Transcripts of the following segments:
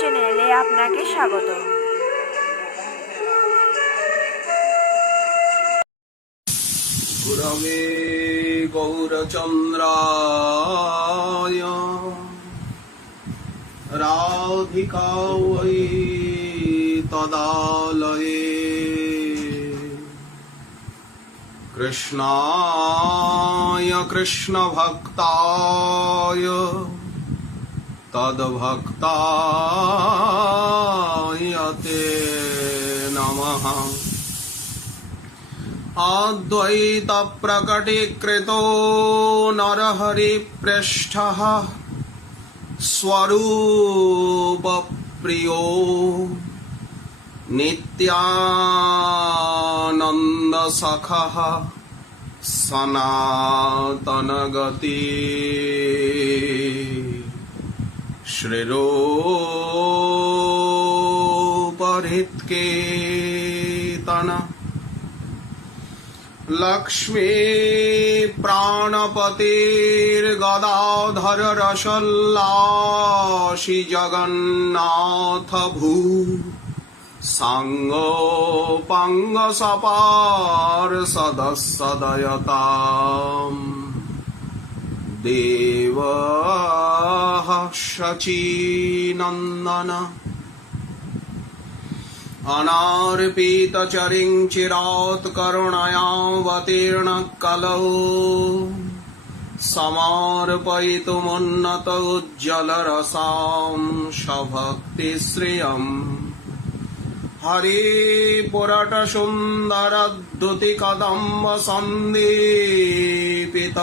চ্যানেলে আপনাকে স্বাগত। গুরবে গৌরচন্দ্রায় রাধিকায় তদালয়ে কৃষ্ণায় কৃষ্ণভক্তায় তদ্ভক্তায় তে নমঃ। अद्वैत प्रकटीकृतो नरहरिपृष्ठः स्वरूप प्रियो नित्यानंद सखः सनातन गति श्रीरूप हृत्कीर्तन लक्ष्मी प्राणपतिर्गदाधर रसल्लासी जगन्नाथ भू सांगोपांग सपार सदसदयताम् देवः शचीनन्दन अनार्पितचरिं चिरात् करुणयावतीर्ण कलौ समर्पयितुमुन्नत उज्ज्वलरसां सभक्तिश्रियम् हरिपुरटसुन्दरद्युतिकदम्ब सन्दीपित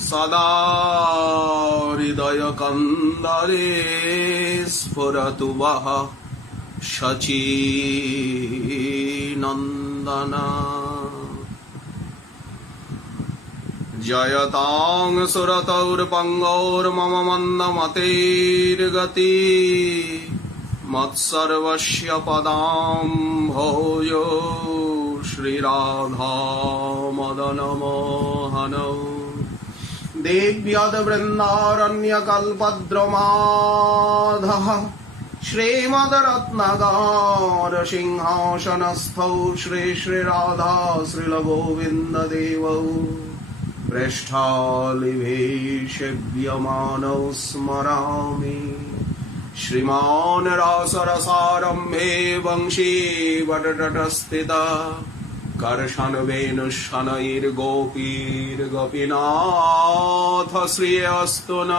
सदा हृदयकन्दरे स्फुरतु वः शचीनन्दन। जयतां सुरतौर्पङ्गौर्मम मन्दमतेर्गति मत्सर्वस्य पदां भोजो श्रीराधा मदनमोहनौ देव्यद्वृन्दारण्यकल्पद्रुमाधः श्रीमद्रत्नगार सिंहासनस्थौ श्री श्री राधा श्रीलगोविन्ददेवौ पृष्ठालिभीषेव्यमानौ स्मरामि। श्रीमान् रासरसारम्भे वंशी वटतटस्थिता कर्षणवेणुशनैर्गोपीर्गोपीनाथ श्रियस्तु न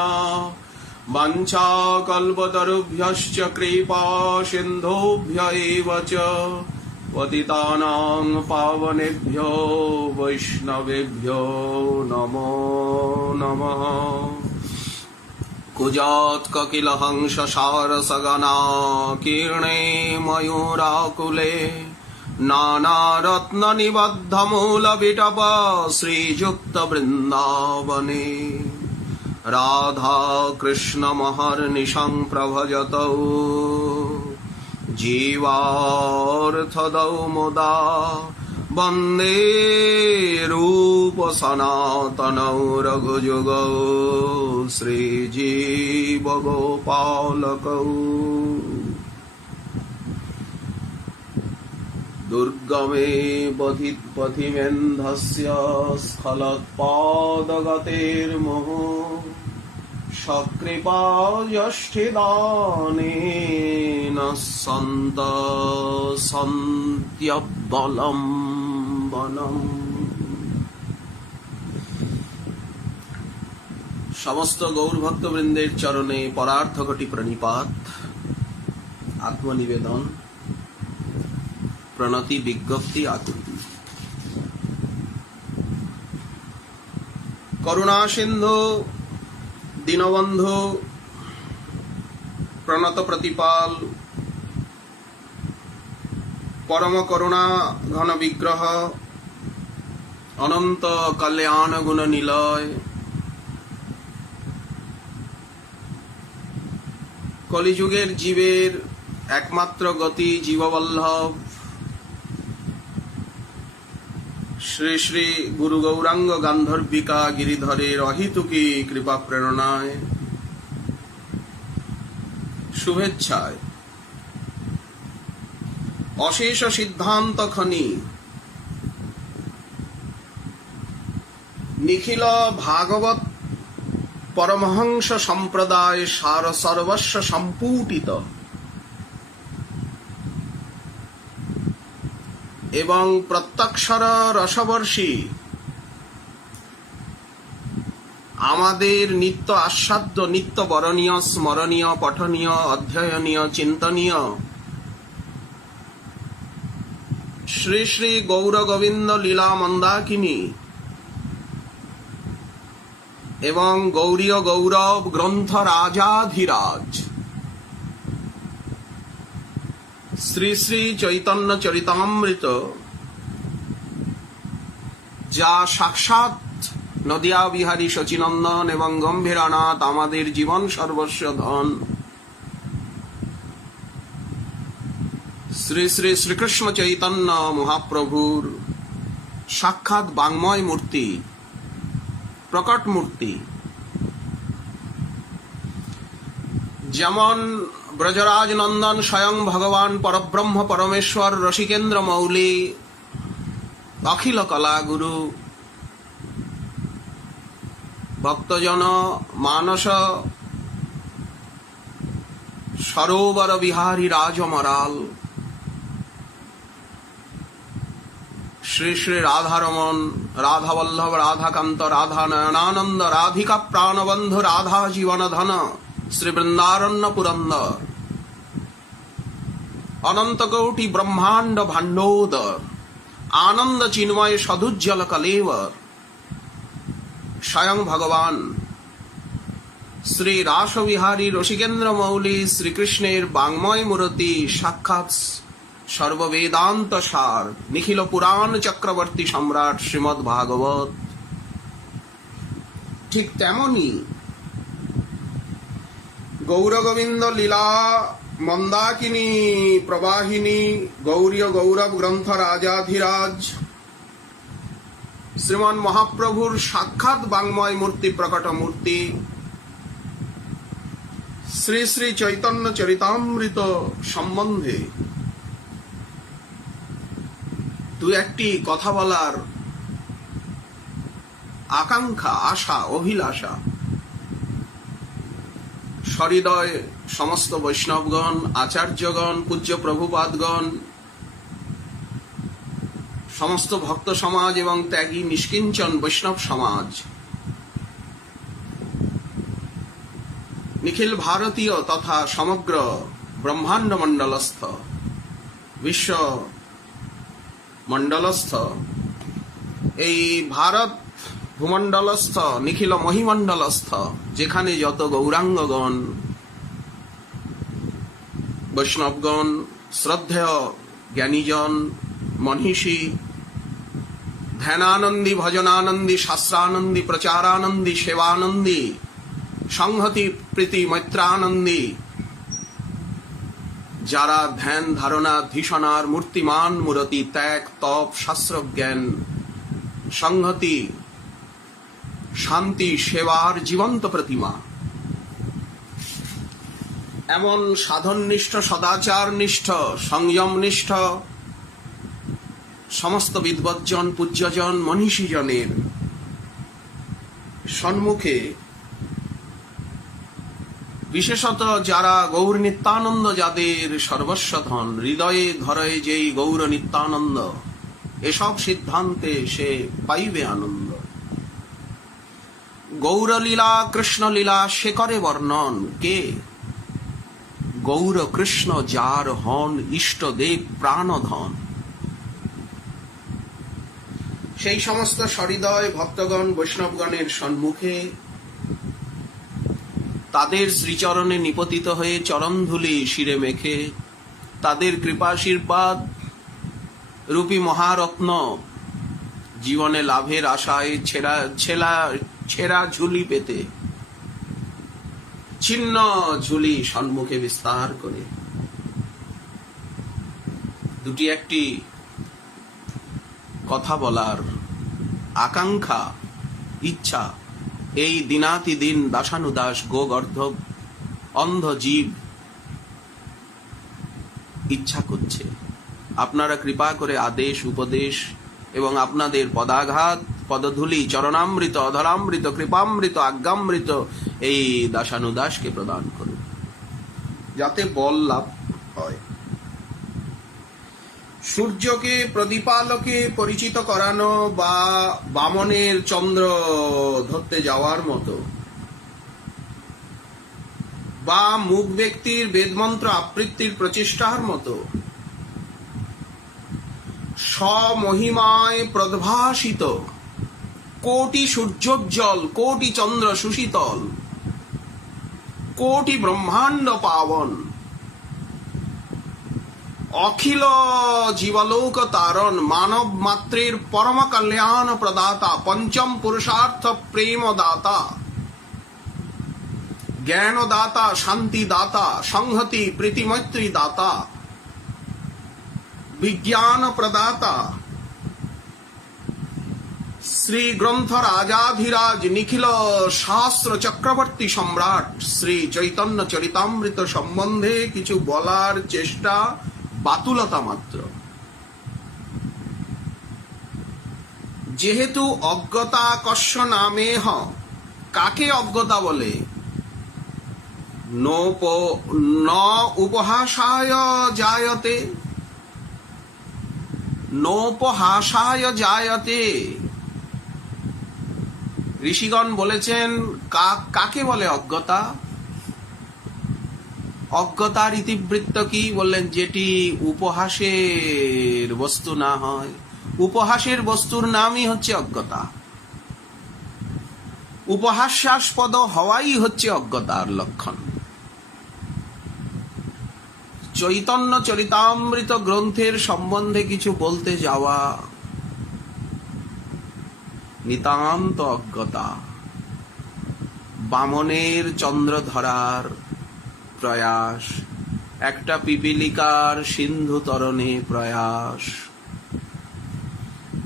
वंशाकल्पतरुभ्यश्च कृपा सिन्धुभ्य एव च पतितानां पावनेभ्यो वैष्णवेभ्यो नमो नमः। कुजात् ककिलहंससारसगना कीर्णे मयूराकुले नानारत्ननिबद्धमूलविटप श्रीयुक्तवृन्दावने राधा कृष्ण महर्निशं प्रभजतौ जीवार्थदौ मुदा वन्दे रूप सनातनौ रघुजुगौ श्रीजीवगोपालकौ। दुर्गमे पथिमेन्धस्य स्खलत्पादगतेर्मुहुः सकृपा यष्टिदानेन सन्त्यबलम्बनम्। समस्त गौरभक्तवृंदेर चरणे परार्थकटी प्रणिपात आत्मनिवेदन प्रणति विज्ञप्ति आकुति। करुणा सिंधु दीनबंधु प्रणत प्रतिपाल परम करुणा घन विग्रह अनंत कल्याण गुण निलय कलिजुगेर जीवेर एकमात्र गति जीववल्लभ श्री श्री गुरु गौरांग गांधर्विका गिरिधरेर अहितुकी कृपा प्रेरणाय শুভেচ্ছায় অশেষ সিদ্ধান্ত খনি নিখিল ভাগবত পরমহংস সম্প্রদায় সার সর্বস্ব সম্পুটিত এবং প্রত্যক্ষর রসবর্ষী আমাদের নিত্য আস্বাদ্য নিত্য বরণীয় স্মরণীয় পঠনীয় অধ্যয়নীয় চিন্তনীয় শ্রী শ্রী গৌর গোবিন্দ লীলা মন্দাকিনী এবং গৌরীয় গৌরব গ্রন্থ রাজাধিরাজ শ্রী শ্রী চৈতন্য চরিতামৃত, যা সাক্ষাৎ নদিয়া বিহারী শচীনন্দন এবং গম্ভীরানাথ আমাদের জীবন সর্বস্ব ধন শ্রী শ্রী শ্রীকৃষ্ণ চৈতন্য মহাপ্রভুর সাক্ষাৎ বাঙ্ময় মূর্তি, প্রকট মূর্তি। যেমন ব্রজরাজ নন্দন স্বয়ং ভগবান পরব্রহ্ম পরমেশ্বর রসিকেন্দ্র মৌলি অখিল কলা গুরু ভক্তজন মানস সরোবর বিহারী রাজমরাল শ্রী শ্রী রাধারমন, রাধাবল্লভ, রাধাকান্ত, রাধা নয়নানন্দ, রাধিকা প্রাণবন্ধু, রাধা জীবন ধন, শ্রী বৃন্দারণ্য পুরন্দর, অনন্ত কোটি ব্রহ্মাণ্ড ভাণ্ডোদর, আনন্দ চিন্ময় সদুজ্জ্বল কলেবর, স্বয়ং ভগবান শ্রী রাসবিহারী রসিকেন্দ্র মৌলি শ্রীকৃষ্ণের বাঙ্ময় মূরতি সাক্ষাৎ সর্ববেদান্ত সার নিখিল পুরাণ চক্রবর্তী সম্রাট শ্রীমদ্ ভাগবত। ঠিক তেমনি গৌর গোবিন্দ লীলা মন্দাকিনী প্রবাহিনী গৌরীয় গৌরব গ্রন্থ রাজাধিরাজ শ্রীমান মহাপ্রভুর সাক্ষাৎ বাঙ্ময় মূর্তি, প্রকট মূর্তি শ্রী শ্রী চৈতন্য চরিতামৃত সম্বন্ধে দু একটি কথা বলার আকাঙ্ক্ষা, আশা, অভিলাষা সহৃদয় সমস্ত বৈষ্ণবগণ, আচার্যগণ, পূজ্য প্রভুপাদগণ, সমস্ত ভক্ত সমাজ এবং ত্যাগী নিষ্কিঞ্চন বৈষ্ণব সমাজ, নিখিল ভারতীয় তথা সমগ্র ব্রহ্মাণ্ড মণ্ডলস্থ, বিশ্ব মণ্ডলস্থ, এই ভারত ভূমণ্ডলস্থ, নিখিল মহিমণ্ডলস্থ যেখানে যত গৌরাঙ্গগণ, বৈষ্ণবগণ, শ্রদ্ধেয় জ্ঞানীজন, মনীষী, ধ্যানানন্দী, ভজনানন্দী, শাস্ত্রানন্দী, প্রচারানন্দী, সেবানন্দী, সংহতি প্রীতি মৈত্রানন্দী, যারা ধ্যান ধারণা ধীষণার মূর্তিমান মূরতি, ত্যাগ তপ শাস্ত্র জ্ঞান, সংহতি শান্তি সেবার জীবন্ত প্রতিমা, এমন সাধননিষ্ঠ, সদাচারনিষ্ঠ, সংযমনিষ্ঠ সমস্ত বিদ্বজ্জন, পূজ্যজন, মনীষীজনের সম্মুখে বিশেষত যারা গৌর নিত্যানন্দ, যাদের সর্বস্ব ধন, হৃদয়ে ধরে যেই গৌর নিত্যানন্দ, এসব সিদ্ধান্তে সে পাইবে আনন্দ। গৌরলীলা কৃষ্ণলীলা সে করে বর্ণন কে? গৌর কৃষ্ণ যার হন ইষ্টদেব প্রাণধন। সেই সমস্ত সহৃদয় ভক্তগণ, বৈষ্ণবগণের সম্মুখে তাদের শ্রীচরণে নিপতিত হয়ে চরণধূলি শিরে মেখে তাদের কৃপাশীর্বাদ রূপী মহারত্ন জীবনে লাভের আশায় ছেঁড়া ঝুলি পেতে ছিন্ন ঝুলি সম্মুখে বিস্তার করে দুটি একটি কথা বলার আকাঙ্ক্ষা, ইচ্ছা এই দিনাতিদিন দাসানুদাস গোগর্ধব অন্ধ জীব ইচ্ছা করছে। আপনারা কৃপা করে আদেশ উপদেশ এবং আপনাদের পদাঘাত পদধূলি চরণামৃত অধরামৃত কৃপামৃত আজ্ঞামৃত এই দাসানুদাসকে প্রদান করুন, যাতে বল লাভ হয়। সূর্যকে প্রদীপালোকে পরিচিত করানো বা বামনের চন্দ্র ধরতে যাওয়ার মতো, বা মুখ ব্যক্তির বেদমন্ত্র আবৃত্তির প্রচেষ্টার মতো স্বমহিমায় প্রদ্ভাসিত কোটি সূর্যোজ্জ্বল, কোটি চন্দ্র সুশীতল, কোটি ব্রহ্মাণ্ড পাবন, অখিল জীবলোক তারণ, মানব মাত্রের পরম কল্যাণ প্রদাতা, পঞ্চম পুরুষার্থ প্রেম দাতা, জ্ঞান দাতা, শান্তি দাতা, সংহতি প্রীতি মৈত্রী দাতা, বিজ্ঞান প্রদাতা, শ্রী গ্রন্থ রাজাধিরাজ নিখিল শাস্ত্র চক্রবর্তী সম্রাট শ্রী চৈতন্য চরিতামৃত সম্বন্ধে কিছু বলার চেষ্টা বাতুলতা মাত্র। যেহেতু অজ্ঞতা কস্য নামেহ, কাকে অজ্ঞতা বলে? ন উপহাসায় জায়তে, নোপহাসায় জায়তে। ঋষিগণ বলেছেন কাকে বলে অজ্ঞতা? অজ্ঞতার ইতিবৃত্ত কি? বললেন যেটি উপহাসের বস্তু না হয়। উপহাসের বস্তুর নামই হচ্ছে অজ্ঞতা। উপহাস্যাস্পদ হওয়াই হচ্ছে অজ্ঞতার লক্ষণ। চৈতন্য চরিতামৃত গ্রন্থের সম্বন্ধে কিছু বলতে যাওয়া নিতান্ত অজ্ঞতা। বামনের চন্দ্র ধরার প্রয়াস, একটা পিপীলিকার সিন্ধু তরণে প্রয়াস,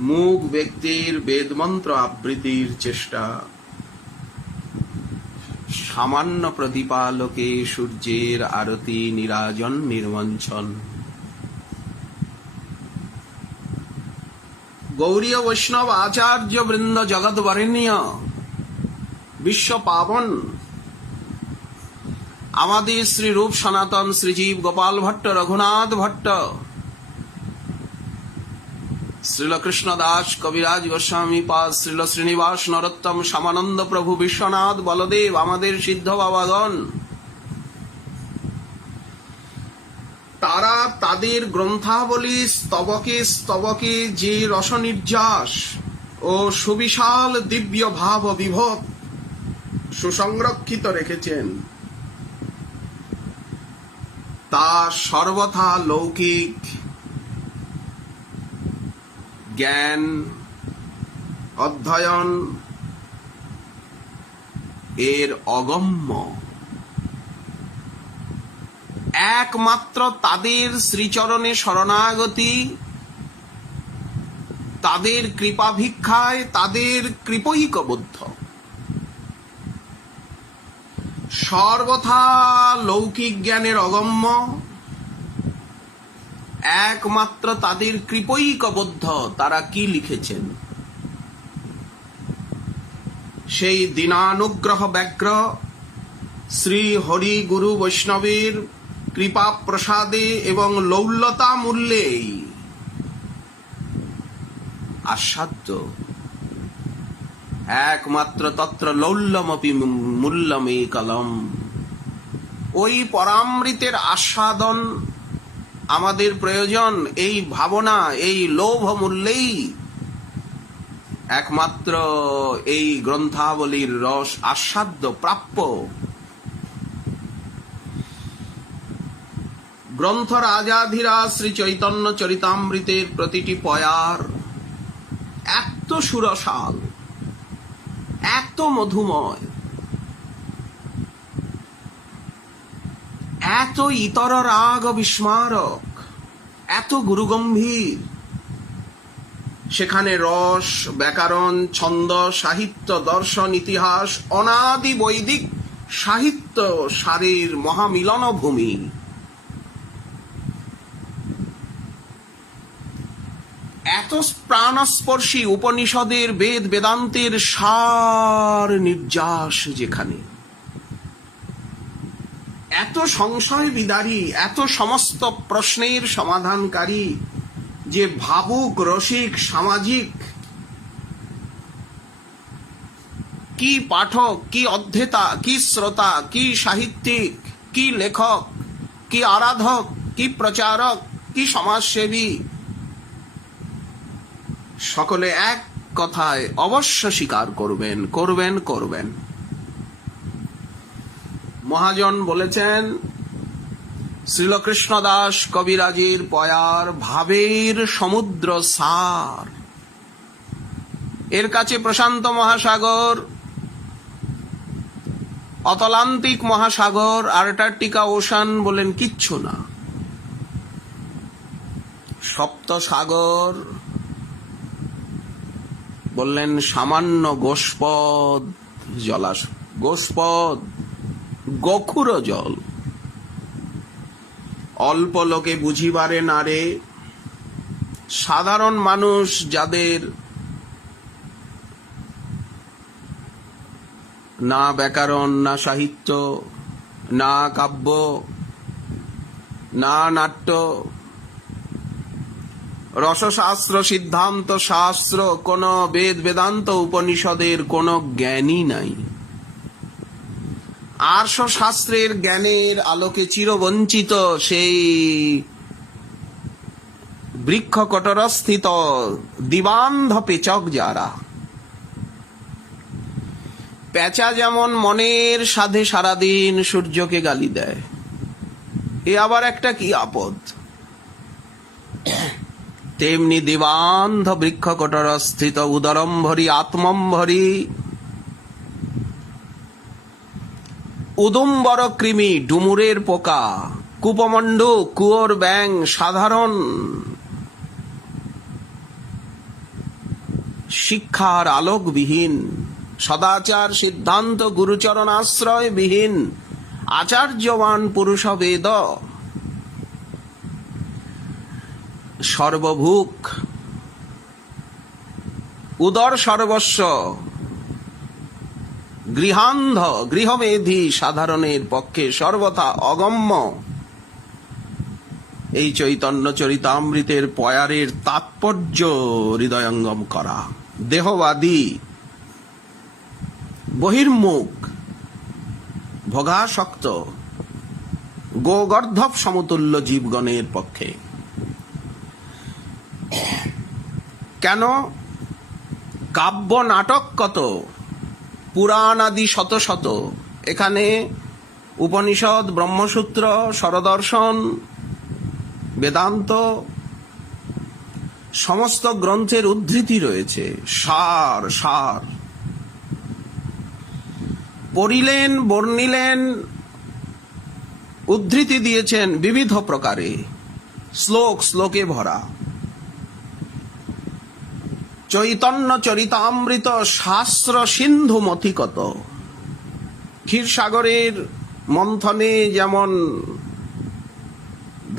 মুখ ব্যক্তির বেদমন্ত্র আবৃত্তির চেষ্টা, সামান্য প্রদীপালোকে সূর্যের আরতি নিরাজন নির্মঞ্চন। গৌরীয় বৈষ্ণব আচার্য বৃন্দ জগৎ বরেণ্য বিশ্ব পাবন আমাদের শ্রী রূপ সনাতন শ্রীজীব গোপাল ভট্ট, রঘুনাথ ভট্ট, শ্রীল কৃষ্ণ দাস কবিরাজ গোস্বামী পাদ, শ্রীল শ্রীনিবাস নরোত্তম শ্যামানন্দ প্রভু বিশ্বনাথ বলদেব, আমাদের সিদ্ধ বাবাগণ, তারা তাদের গ্রন্থাবলী স্তবকে স্তবকে যে রসনির্যাস ও সুবিশাল দিব্য ভাব বিভব সুসংরক্ষিত রেখেছেন, তা সর্বথা লৌকিক জ্ঞান অধ্যয়ন এর অগম্য। একমাত্র তাদের শ্রীচরণে শরণাগতি, তাদের কৃপা ভিক্ষায়, তাদের কৃপৈকবদ্ধ। সর্বথা লৌকিক জ্ঞানের অগম্য, একমাত্র তাদের কৃপৈকবদ্ধ। তারা কি লিখেছেন? সেই দীনানুগ্রহ ব্যগ্র শ্রী হরি গুরু বৈষ্ণবের কৃপা প্রসাদে এবং লৌল্যতা মূল্যেই আস্বাদ্য। একমাত্র তত্র লৌল্যমপি মূল্যমে কলম। ওই পরামৃতের আস্বাদন আমাদের প্রয়োজন। এই ভাবনা, এই লোভ মূল্যেই একমাত্র এই গ্রন্থাবলীর রস আস্বাদ্য প্রাপ্য। গ্রন্থ রাজাধিরাজ শ্রী চৈতন্য চরিতামৃতের প্রতিটি পয়ার এত সুরসাল, এত মধুময়, এত ইতর রাগ বিস্মারক, এত গুরুগম্ভীর। সেখানে রস, ব্যাকরণ, ছন্দ, সাহিত্য, দর্শন, ইতিহাস, অনাদি বৈদিক সাহিত্য সারির মহামিলন ভূমি। এত প্রাণস্পর্শী উপনিষদের বেদ বেদান্তের সার নির্যাস যেখানে, এত সংশয় বিদারী, এত সমস্ত প্রশ্নের সমাধানকারী, যে ভাবুক, রসিক, সামাজিক, কি পাঠক, কি অধ্যেতা, কি শ্রোতা, কি সাহিত্যিক, কি লেখক, কি আরাধক, কি প্রচারক, কি সমাজসেবী, সকলে এক কথায় অবশ্য স্বীকার করবেন, করবেন, করবেন। মহাজন বলেছেন, শ্রীলকৃষ্ণ দাস কবিরাজের পয়ার ভাবের সমুদ্র সার। এর কাছে প্রশান্ত মহাসাগর, অতলান্তিক মহাসাগর, আন্টার্কটিকা ওশান বলেন কিচ্ছু না। সপ্ত সাগর বললেন সামান্য গোষ্পদ জলাশয়, গোষ্পদ, গখুর জল। অল্প লোকে বুঝিবারে নারে, সাধারণ মানুষ যাদের না ব্যাকরণ, না সাহিত্য, না কাব্য, না নাট্য, রসশাস্ত্র, সিদ্ধান্ত শাস্ত্র, কোন বেদ বেদান্ত উপনিষদের কোন জ্ঞানই নাই, আর্ষ শাস্ত্রের জ্ঞানের আলোকে চিরবঞ্চিত সেই বৃক্ষ কটরস্থিত দিবান্ধ পেচক যারা। পেঁচা যেমন মনের সাধে সারাদিন সূর্যকে গালি দেয়, এ আবার একটা কি আপদ, তেমনি দিবান্ধ বৃক্ষ কটরস্থিত উদরম্ভরি আত্মম্ভরি উদুম্বর কৃমি, ডুমুরের পোকা, কূপমণ্ডু, কুয়োর ব্যাং, সাধারণ শিক্ষার আলোকবিহীন, সদাচার সিদ্ধান্ত গুরুচরণ আশ্রয় বিহীন আচার্যবান পুরুষ বেদ, সর্বভূক, উদর সর্বস্ব, গৃহান্ধ, গৃহমেধী, সাধারণের পক্ষে সর্বথা অগম্য এই চৈতন্য চরিতামৃতের পয়ারের তাৎপর্য হৃদয়ঙ্গম করা। দেহবাদী, বহির্মুখ, ভোগাসক্ত, গোগর্ধব সমতুল্য জীবগণের পক্ষে। কেন? কাব্য নাটক কত, পুরাণ আদি শত শত, এখানে উপনিষদ, ব্রহ্মসূত্র, স্বরদর্শন, বেদান্ত সমস্ত গ্রন্থের উদ্ধৃতি রয়েছে, সার সার পড়িলেন, বর্ণিলেন, উদ্ধৃতি দিয়েছেন বিবিধ প্রকারে, শ্লোক শ্লোকে ভরা। চৈতন্য চরিতামৃত শাস্ত্র সিন্ধু মথিকত। ক্ষীরসাগরের মন্থনে যেমন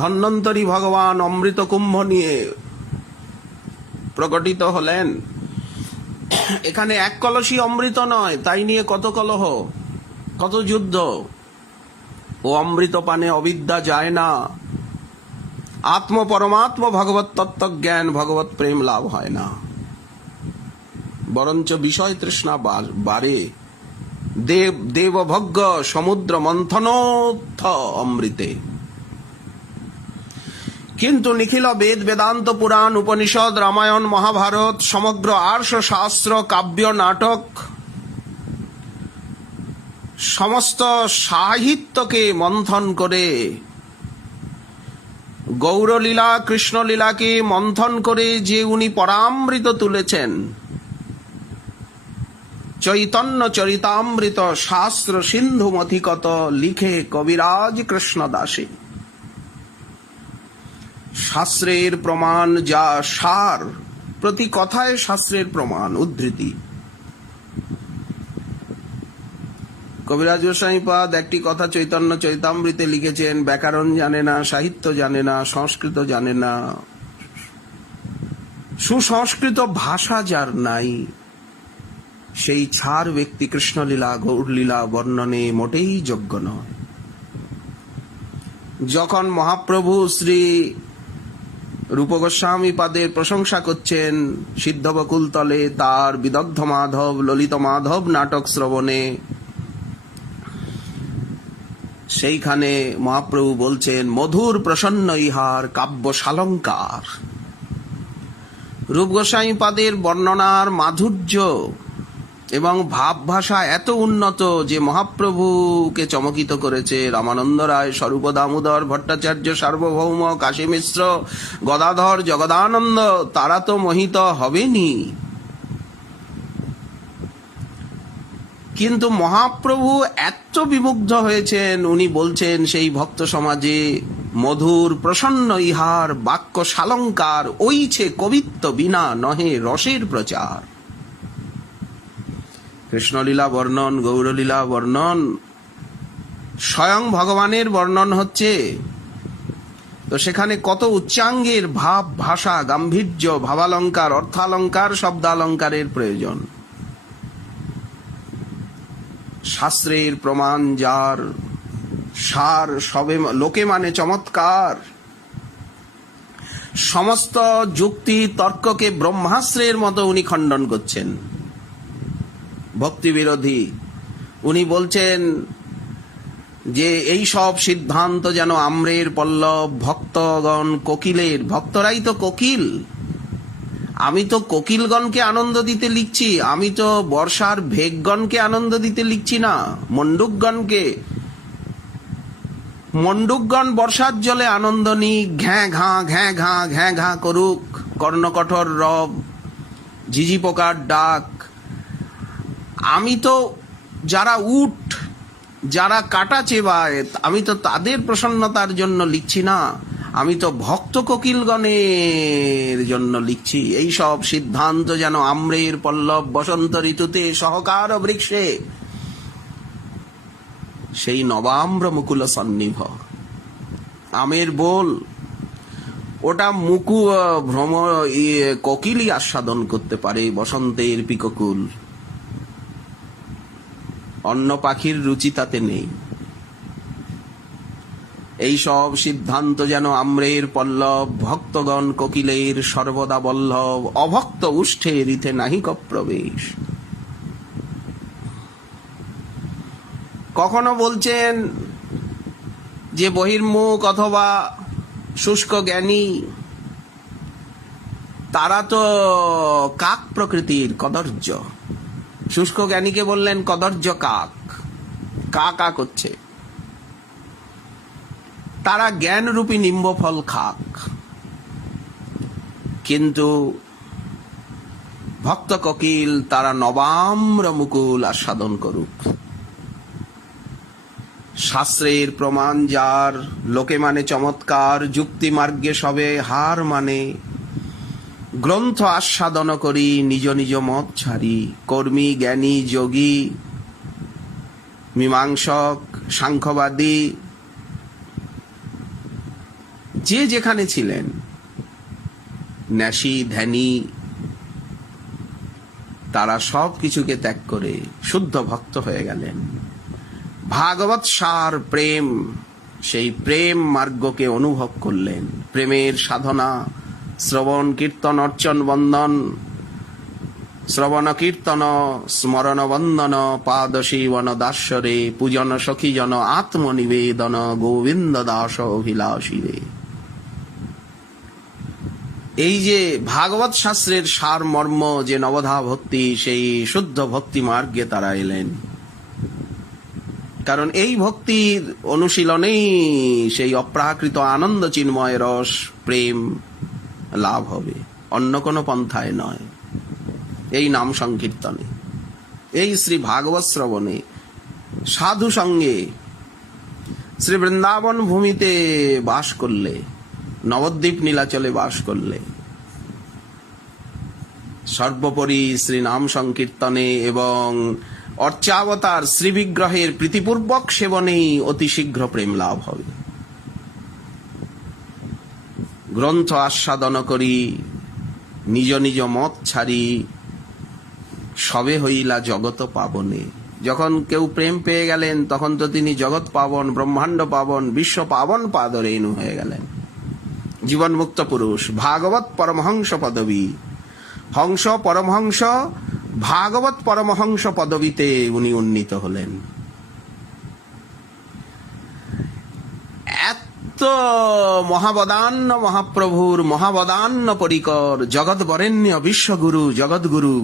ধন্বন্তরী ভগবান অমৃত কুম্ভ নিয়ে প্রকটিত হলেন, এখানে এক কলসি অমৃত নয়, তাই নিয়ে কত কলহ, কত যুদ্ধ। ও অমৃত পানে অবিদ্যা যায় না, আত্ম পরমাত্ম ভগবত তত্ত্ব জ্ঞান, ভগবত প্রেম লাভ হয় না, বরঞ্চ বিষয় তৃষ্ণা বাড়ে। দেবভোগ্য সমুদ্র মন্থনোত্থ অমৃতে। কিন্তু নিখিল বেদ বেদান্ত পুরাণ উপনিষদ রামায়ণ মহাভারত সমগ্র আর্ষ শাস্ত্র কাব্য নাটক সমস্ত সাহিত্যকে মন্থন করে, গৌরলীলা কৃষ্ণলীলাকে মন্থন করে যে উনি পরামৃত তুলেছেন, চৈতন্য চরিতামৃত শাস্ত্র সিন্ধু মথিকত লিখে কবিরাজ কৃষ্ণ দাসে। শাস্ত্রের প্রমাণ যা সার, প্রতি কথায় শাস্ত্রের প্রমাণ উদ্ধৃতি। কবিরাজ গোস্বামীপাদ একটি কথা চৈতন্য চরিতামৃতে লিখেছেন, ব্যাকরণ জানে না, সাহিত্য জানে না, সংস্কৃত জানে না, সুসংস্কৃত ভাষা যার নাই, সেই ছাড় ব্যক্তি কৃষ্ণলীলা গৌরলীলা বর্ণনে মোটেই যোগ্য নয়। যখন মহাপ্রভু শ্রী রূপ গোস্বামী পাদের প্রশংসা করছেন সিদ্ধবকুল তলে তার বিদগ্ধ মাধব ললিত মাধব নাটক শ্রবণে, সেইখানে মহাপ্রভু বলছেন মধুর প্রসন্ন ইহার কাব্য শালঙ্কার। রূপ গোস্বামী পাদের বর্ণনার মাধুর্য এবং ভাব ভাষা এত উন্নত যে মহাপ্রভুকে চমকিত করেছে। রামানন্দ রায়, স্বরূপ দামোদর ভট্টাচার্য, সার্বভৌম, কাশী মিশ্র, গদাধর, জগদানন্দ, তারা তো মোহিত হবেনি। কিন্তু মহাপ্রভু এত বিমুগ্ধ হয়েছেন, উনি বলছেন সেই ভক্ত সমাজে মধুর প্রসন্ন ইহার বাক্য শালঙ্কার, ওইছে কবিত্ব বিনা নহে রসের প্রচার। কৃষ্ণলীলা বর্ণন, গৌরলীলা বর্ণন, স্বয়ং ভগবানের বর্ণন হচ্ছে, তো সেখানে কত উচ্চাঙ্গের ভাব ভাষা গাম্ভীর্য ভাবালঙ্কার অর্থালঙ্কার শব্দালঙ্কারের প্রয়োজন। শাস্ত্রের প্রমাণ যার সার সবে লোকে মানে চমৎকার, সমস্ত যুক্তি তর্ককে ব্রহ্মাস্ত্রের মতো উনি খণ্ডন করছেন। ভক্তি বিরোধী উনি বলছেন যে এই সব সিদ্ধান্ত যেন আম্রের পল্লব, ভক্তগণ কোকিলের, ভক্তরাই তো কোকিল। আমি তো কোকিলগণকে আনন্দ দিতে লিখছি, আমি তো বর্ষার ভেগগণকে আনন্দ দিতে লিখছি না, মণ্ডুকগণকে। মণ্ডুকগণ বর্ষার জলে আনন্দ নিক, ঘ্যাঁ ঘাঁ করুক, কর্ণকঠোর রব, ঝিঝি পোকার ডাক। আমি তো যারা উট, যারা কাটা চেবায়, আমি তো তাদের প্রসন্নতার জন্য লিখছি না, আমি তো ভক্ত কোকিলগণের জন্য লিখছি। এই সব সিদ্ধান্ত যেন আম্রের পল্লব, বসন্ত ঋতুতে সহকার বৃক্ষে সেই নবাম্র মুকুল সন্নিভ, আমের বোল, ওটা ভ্রম কোকিলই আস্বাদন করতে পারে, বসন্তের পিককুল। অন্য পাখির রুচি তাতে নেই। এই সব সিদ্ধান্ত যেন আম্রের পল্লব, ভক্তগণ কোকিলের সর্বদা বল্লভ, অভক্ত উষ্ঠে রিথে নাহিক প্রবেশ। কখনো বলছেন যে বহির্মুখ অথবা শুষ্ক জ্ঞানী, তারা তো কাক প্রকৃতির, কদর্য। শুষ্ক জ্ঞানীকে বললেন কদর্য কাক, কা কা করছে। তারা জ্ঞানরূপী নিম্বফল খাক, কিন্তু ভক্ত কোকিল তারা নবাম্র মুকুল আস্বাদন করুক। শাস্ত্রের প্রমাণ যার, লোকে মানে চমৎকার, যুক্তি মার্গে সবে হার মানে, গ্রন্থ আস্বাদন করি নিজ নিজ মত ছাড়ি, কর্মী জ্ঞানী যোগী মীমাংসক সাংখ্যবাদী যে যেখানে ছিলেন, ন্যাসী ধ্যানী, তারা সব কিছুকে ত্যাগ করে শুদ্ধ ভক্ত হয়ে গেলেন। ভাগবত সার প্রেম, সেই প্রেম মার্গকে অনুভব করলেন। প্রেমের সাধনা শ্রবণ কীর্তন অর্চন বন্দন, শ্রবণ কীর্তন স্মরণ বন্দন, পাদ সেবন দাস্যরে, পূজন সখীজন আত্মনিবেদন, গোবিন্দ দাস অভিলাষীরে। এই যে ভাগবত শাস্ত্রের সার মর্ম যে নবধা ভক্তি, সেই শুদ্ধ ভক্তি মার্গে তারা এলেন। কারণ এই ভক্তির অনুশীলনেই সেই অপ্রাকৃত আনন্দ চিন্ময় রস প্রেম লাভ হবে, অন্য কোনো পন্থায় নয়। এই নাম সংকীর্তনে, এই শ্রী ভাগবত শ্রবণে, সাধু সঙ্গে শ্রী বৃন্দাবন ভূমিতে বাস করলে, নবদ্বীপ নীলাচলে বাস করলে, সর্বোপরি শ্রী নাম সংকীর্তনে এবং অর্চাবতার শ্রীবিগ্রহের প্রীতিপূর্বক সেবনেই অতি শীঘ্র প্রেম লাভ হবে। গ্রন্থ আস্বাদন করি নিজ নিজ মত ছাড়ি সবে হইলা জগত পাবনে। যখন কেউ প্রেম পেয়ে গেলেন তখন তো তিনি জগৎ পাবন, ব্রহ্মাণ্ড পাবন, বিশ্ব পাবন পাদরেণু হয়ে গেলেন। জীবন মুক্ত পুরুষ, ভাগবত পরমহংস পদবী, হংস পরমহংস, ভাগবত পরমহংস পদবীতে উনি উন্নীত হলেন। এত মহাবদান্য মহাপ্রভুর মহাবদান্য পরিকর, জগৎ বরেণ্য বিশ্বগুরু, জগৎগুরু,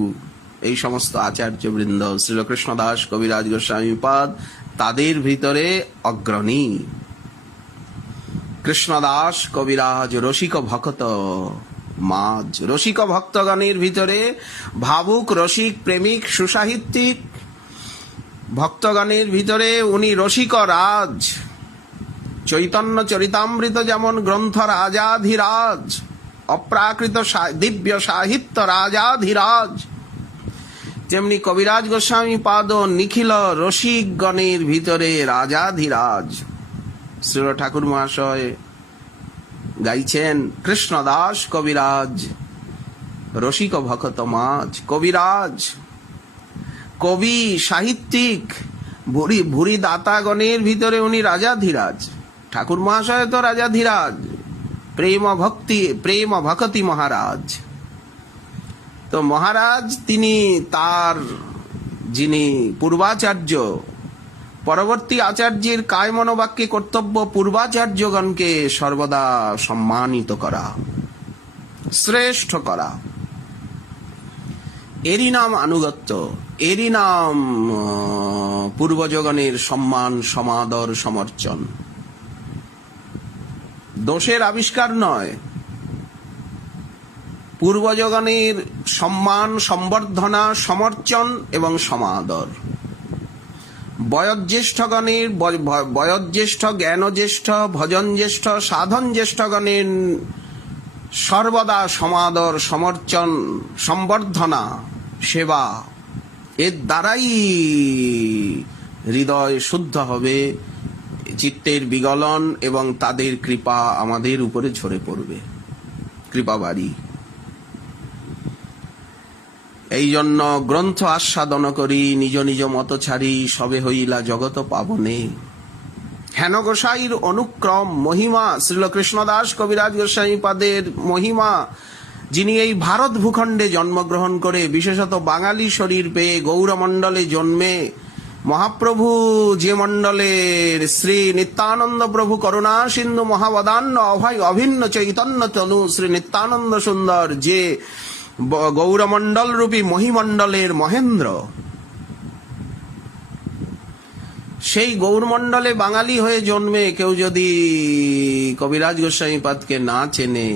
এই সমস্ত আচার্যবৃন্দ, শ্রীকৃষ্ণ দাস কবিরাজ গোস্বামী পাদ তাদের ভিতরে অগ্রণী। কৃষ্ণদাস কবিরাজ রসিক ভক্ত মাঝ, রসিক ভক্তগণের ভিতরে ভাবুক, রসিক, প্রেমিক, সুসাহিত্যিক ভক্তগণের ভিতরে উনি রসিক রাজ। চৈতন্য চরিতামৃত যেমন গ্রন্থ রাজাধিরাজ, অপ্রাকৃত দিব্য সাহিত্য রাজাধিরাজ, তেমনি কবিরাজ গোস্বামী পাদ নিখিল রসিকগণের ভিতরে রাজাধিরাজ। শ্রী ঠাকুর মহাশয় গাইছেন কৃষ্ণদাস কবিরাজ রসিক ভক্ত মাঝ। কবিরাজ, কবি, সাহিত্যিক, ভুরি দাতাগণের ভিতরে উনি রাজাধিরাজ। ঠাকুর মহাশয় তো রাজাধিরাজ, প্রেম ভক্তি মহারাজ। তো মহারাজ তিনি তার যিনি পূর্বাচার্য, পরবর্তী আচার্যের কায় মনোবাক্যে কর্তব্য পূর্বাচার্যগণকে সর্বদা সম্মানিত করা, শ্রেষ্ঠ করা, এরই নাম আনুগত্য, এরই নাম পূর্বজগণের সম্মান, সমাদর, সমর্চন। দোষের আবিষ্কার নয়, পূর্বজগণের সম্মান, সম্বর্ধনা, সমর্চন এবং সমাদর। বয়োজ্যেষ্ঠগণের, বয়োজ্যেষ্ঠ, জ্ঞানজ্যেষ্ঠ, ভজন জ্যেষ্ঠ, সাধন জ্যেষ্ঠগণের সর্বদা সমাদর, সমর্চন, সম্বর্ধনা, সেবা, এর দ্বারাই হৃদয় শুদ্ধ হবে, চিত্তের বিগলন এবং তাদের কৃপা আমাদের উপরে ঝরে পড়বে, কৃপা বাড়ি। এই জন্য গ্রন্থ আস্বাদন করি, নিজ নিজ মত ছাড়ি সবে হইলা জগত পাবনে। হেন গোসাইর অনুক্রম মহিমা, শ্রীকৃষ্ণদাস কবিরাজ গোস্বামী পাদের মহিমা, যিনি এই ভারত ভূখণ্ডে জন্মগ্রহণ করে বিশেষত বাঙালি শরীর পেয়ে গৌরমণ্ডলে জন্মে মহাপ্রভু যে মণ্ডলের শ্রী নিত্যানন্দ প্রভু করুণা সিন্ধু মহাবদান্য অভয় অভিন্ন চৈতন্য তনু শ্রী নিত্যানন্দ সুন্দর, যে গৌরমণ্ডল রূপী মহিমণ্ডলের মহেন্দ্র, সেই গৌরমণ্ডলে বাঙালি হয়ে জন্মে কেউ যদি কবিরাজ গোস্বামী পাদকে না চেনে,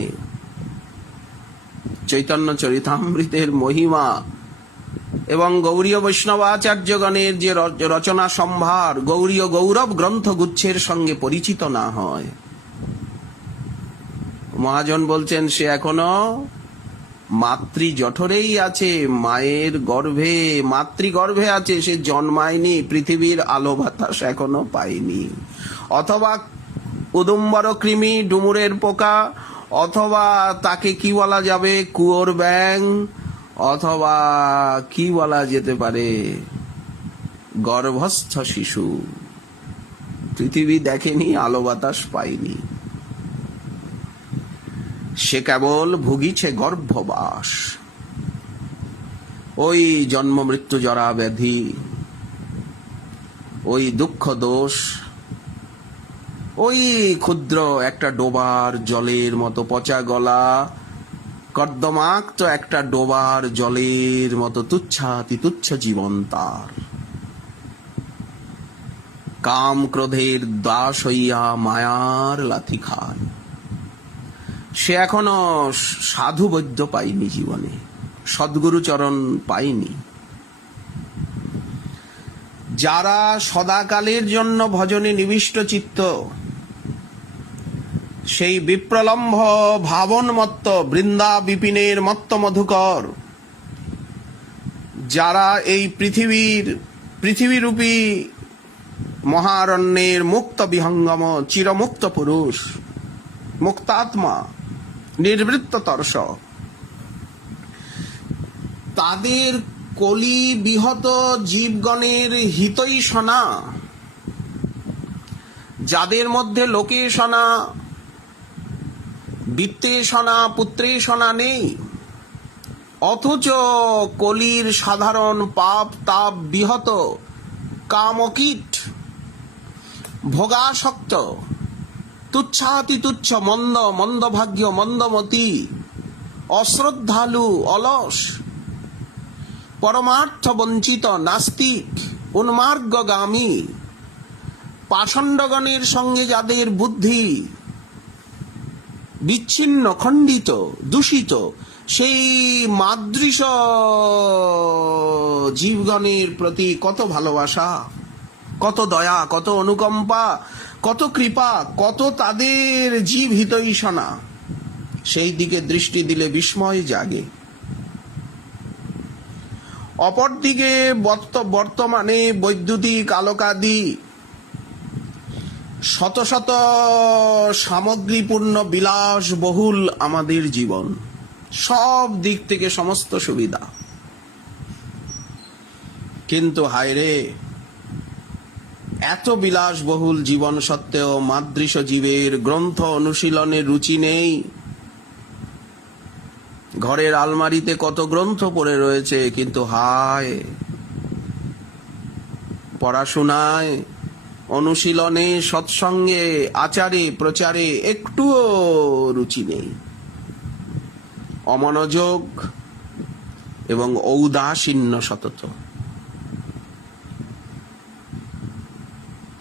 চৈতন্য চরিতামৃতের মহিমা এবং গৌরীয় বৈষ্ণবাচার্যগণের যে রচনা সম্ভার, গৌরীয় গৌরব গ্রন্থগুচ্ছের সঙ্গে পরিচিত না হয়, মহাজন বলছেন সে এখনো মাতৃ জঠরেই আছে, মায়ের গর্ভে, মাতৃগর্ভে আছে, সে জন্মায়নি, পৃথিবীর আলো বাতাস এখনো পায়নি। অথবা উদুম্বর কৃমি, ডুমুরের পোকা, অথবা তাকে কি বলা যাবে, কুয়োর ব্যাং, অথবা কি বলা যেতে পারে, গর্ভস্থ শিশু, পৃথিবী দেখেনি, আলো বাতাস পায়নি, সে কেবল ভুগিছে গর্ভবাস। ওই জন্ম মৃত্যু জরা ব্যাধি, ওই দুঃখ দোষ, ওই ক্ষুদ্র একটা ডোবার জলের মতো পচা গলা, কর্দমাক্ত একটা ডোবার জলের মতো তুচ্ছাতি তুচ্ছ জীবন তার। কাম ক্রোধের দাস হইয়া মায়ার লাথি খায়, সে এখনো সাধু বৈদ্য পাইনি, জীবনে সদ্গুরু চরণ পাইনি। যারা সদাকালের জন্য ভজনে নিবিষ্ট চিত্ত, সেই বিপ্রলম্ভ ভাবনমত্ত বৃন্দা বিপিনের মত্ত মধুকর, যারা এই পৃথিবীরূপী মহারণ্যের মুক্ত বিহঙ্গম চিরমুক্ত পুরুষ, মুক্তাত্মা, নির্বৃত্ত তর্ষ, তাদের কলি বিহত জীবগণের হিতৈষণা, যাদের মধ্যে লোকেষণা, বিত্তেষণা, পুত্রেষণা নেই, অথচ কলির সাধারণ পাপ তাপ বিহত কামকীট, ভোগাসক্ত, তুচ্ছাতি তুচ্ছ, মন্দ মন্দভাগ্য, মন্দমতি, অশ্রদ্ধালু, অলস, পরমার্থ বঞ্চিত, নাস্তিক, উন্মার্গগামী, পাষণ্ডগণের সঙ্গে যাদের বুদ্ধি বিচ্ছিন্ন, খণ্ডিত, দূষিত, সেই মাদৃশ জীবগণের প্রতি কত ভালোবাসা, কত দয়া, কত অনুকম্পা, কত কৃপা, কত তাদের জীব হিতৈষণা, সেই দিকে দৃষ্টি দিলে বিস্ময় জাগে। অপরদিকে বর্তমানে বৈদ্যুতিক আলোকাদি শত শত সামগ্রীপূর্ণ বিলাস বহুল আমাদের জীবন, সব দিক থেকে সমস্ত সুবিধা, কিন্তু হায়রে, এত বিলাসবহুল জীবন সত্ত্বেও মাদৃশ জীবের গ্রন্থ অনুশীলনের রুচি নেই। ঘরের আলমারিতে কত গ্রন্থ পড়ে রয়েছে, কিন্তু হায়, পড়াশোনায়, অনুশীলনে, সৎসঙ্গে, আচারে, প্রচারে একটুও রুচি নেই। অমনোযোগ এবং ঔদাসীন্য সতত।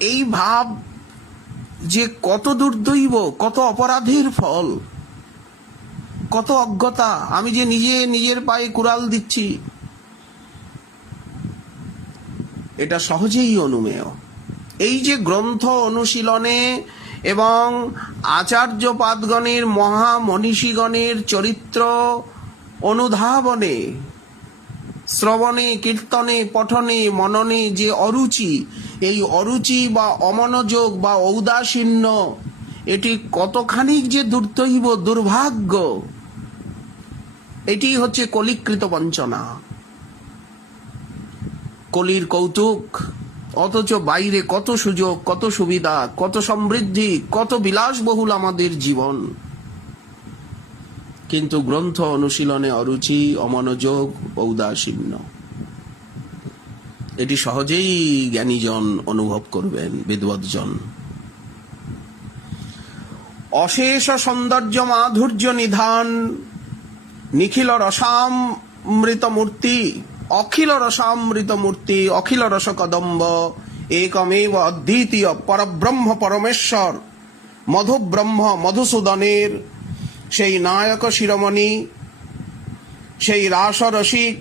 এই ভাব যে কত দুর্দৈব, কত অপরাধের ফল, কত অজ্ঞতা। আমি যে নিজের পায়ে কুড়াল দিচ্ছি, এটা সহজেই অনুমেয়। এই যে গ্রন্থ অনুশীলনে এবং আচার্যপাদগণের, মহামনীষীগণের চরিত্র অনুধাবনে, শ্রবণে, কীর্তনে, পঠনে, মননে যে অরুচি, এই অরুচি বা অমনোযোগ বা ঔদাসীন্য, এটি কতখানি যে দুর্দৈব, দুর্ভাগ্য। এটি হচ্ছে কলিকৃত বঞ্চনা, কলির কৌতুক। অথচ বাইরে কত সুযোগ, কত সুবিধা, কত সমৃদ্ধি, কত বিলাসবহুল আমাদের জীবন, কিন্তু গ্রন্থ অনুশীলনে অরুচি, অমনোযোগ, ঔদাসীন্য। এটি সহজেই জ্ঞানীজন অনুভব করবেন, বিদ্বৎজন। অশেষ সৌন্দর্য মাধুর্য নিধান, নিখিল রসামৃত মূর্তি, অখিল রসামৃত মূর্তি, অখিল রস কদম্ব, একমেব অদ্বিতীয় পরব্রহ্ম পরমেশ্বর মধুব্রহ্ম মধুসূদনের সেই নায়ক শিরোমণি, সেই রাসরসিক,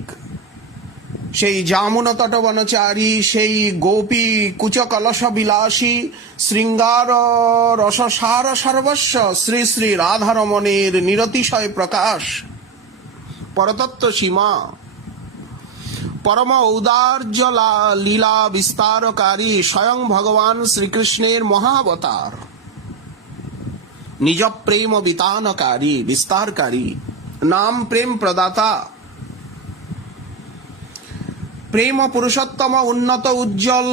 সেই জামুন তটবনচারী, সেই গোপী কুচকলস বিলাসী, শৃঙ্গার রসসার সর্বস্ব শ্রী শ্রী রাধারমণের নিরতিশয় প্রকাশ, পরতত্ত্ব সীমা, পরম ঔদার্য লীলা বিস্তারকারী স্বয়ং ভগবান শ্রীকৃষ্ণের মহাবতার, নিজ প্রেম বিতানকারী, বিস্তারকারী, নাম প্রেম প্রদাতা, প্রেম পুরুষোত্তম উন্নত উজ্জ্বল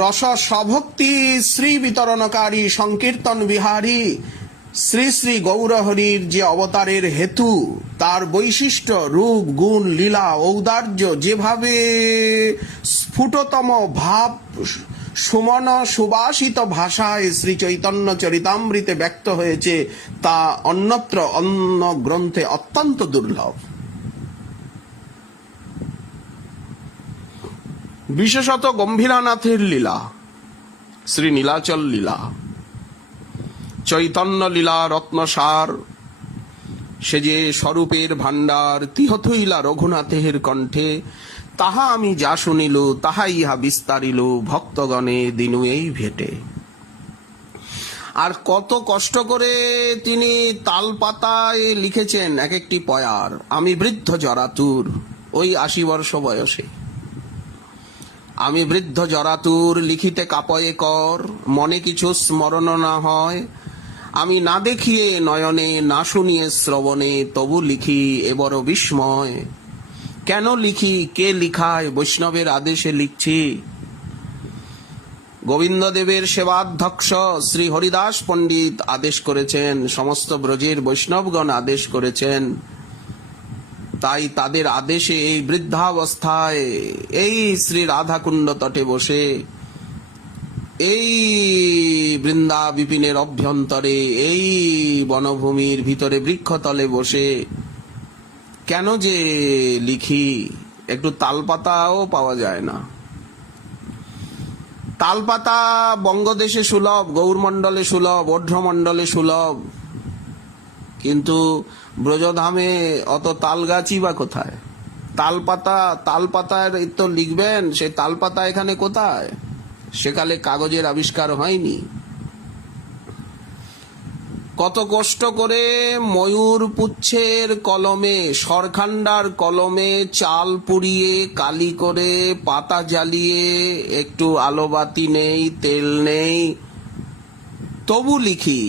রস স্বভক্তি শ্রী বিতরণকারী, সংকীর্তন বিহারী শ্রী শ্রী গৌরহরির যে অবতারের হেতু, তার বৈশিষ্ট্য, রূপ, গুণ, লীলা, ঔদার্য যেভাবে স্ফুটতম ভাব সুমন সুবাসিত ভাষায় শ্রী চৈতন্য চরিতামৃতে ব্যক্ত হয়েছে, তা অন্যত্র অন্য গ্রন্থে অত্যন্ত দুর্লভ। বিশেষত গম্ভীরানাথের লীলা, শ্রী নীলাচল লীলা, চৈতন্য লীলা রত্নসার, সে যে স্বরূপের ভাণ্ডার, তিহথইলা রঘুনাথের কণ্ঠে, তাহা আমি যা শুনিল, তাহা ইহা বিস্তারিল ভক্তগণে দিনু এই ভেটে। আর কত কষ্ট করে তিনি তালপাতায় লিখেছেন এক একটি পয়ার। আমি বৃদ্ধ জরাতুর, ওই 80 বর্ষ বয়সে। আমি বৃদ্ধ জরাতুর, লিখিতে কাপয়ে কর, মনে কিছু স্মরণ না হয়। আমি না দেখিয়ে নয়নে, না শুনিয়ে শ্রবণে, তবু লিখি এ বড় বিস্ময়। কেন লিখি, কে লিখায়? বৈষ্ণবের আদেশে লিখছি। গোবিন্দদেবের সেবাধ্যক্ষ শ্রী হরিদাস পণ্ডিত আদেশ করেছেন, সমস্ত ব্রজের বৈষ্ণবগণ আদেশ করেছেন। তাই তাদের আদেশে এই বৃদ্ধাবস্থায় এই শ্রী রাধাকুণ্ড তটে বসে, এই বৃন্দা বিপিনের অভ্যন্তরে, এই বনভূমির ভিতরে বৃক্ষতলে বসে কেন যে লিখি? একটু তালপাতাও পাওয়া যায় না। তালপাতা বঙ্গদেশে সুলভ, গৌরমণ্ডলে সুলভ, ওঢ্রমণ্ডলে সুলভ, কিন্তু ব্রজধামে অত তাল গাছই বা কোথায়? তালপাতার তো লিখবেন, সেই তালপাতা এখানে কোথায়? সেকালে কাগজের আবিষ্কার হয়নি। কত কষ্ট করে ময়ূর পুচ্ছের কলমে, সরখান্ডার কলমে চাল পুড়িয়ে কালি করে পাতা জ্বালিয়ে, একটু আলোবাতি নেই, তেল নেই, তবু লিখি।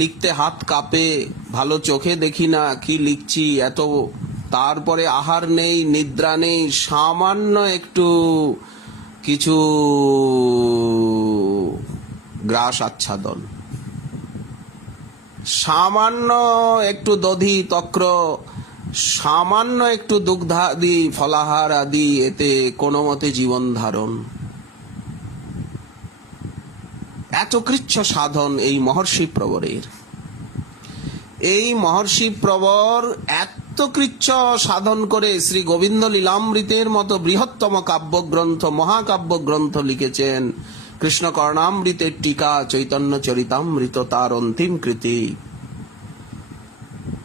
লিখতে হাত কাঁপে, ভালো চোখে দেখি না কি লিখছি এত। তারপরে আহার নেই, নিদ্রা নেই, সামান্য একটু কিছু গ্রাস আচ্ছাদন, সামান্য একটু দধি তক্র, সামান্য একটু দুগ্ধাদি ফলাহার আদি, এতে কোনো মতে জীবন ধারণ। এত কৃচ্ছ সাধন এই মহর্ষি প্রবরের। এই মহর্ষি প্রবর এত কৃচ্ছ সাধন করে শ্রী গোবিন্দ লীলামৃতের মতো বৃহত্তম কাব্যগ্রন্থ, মহাকাব্য গ্রন্থ লিখেছেন। কৃষ্ণ কর্ণামৃতের টিকা, চৈতন্য চরিতামৃত তার অন্তিম কৃতি।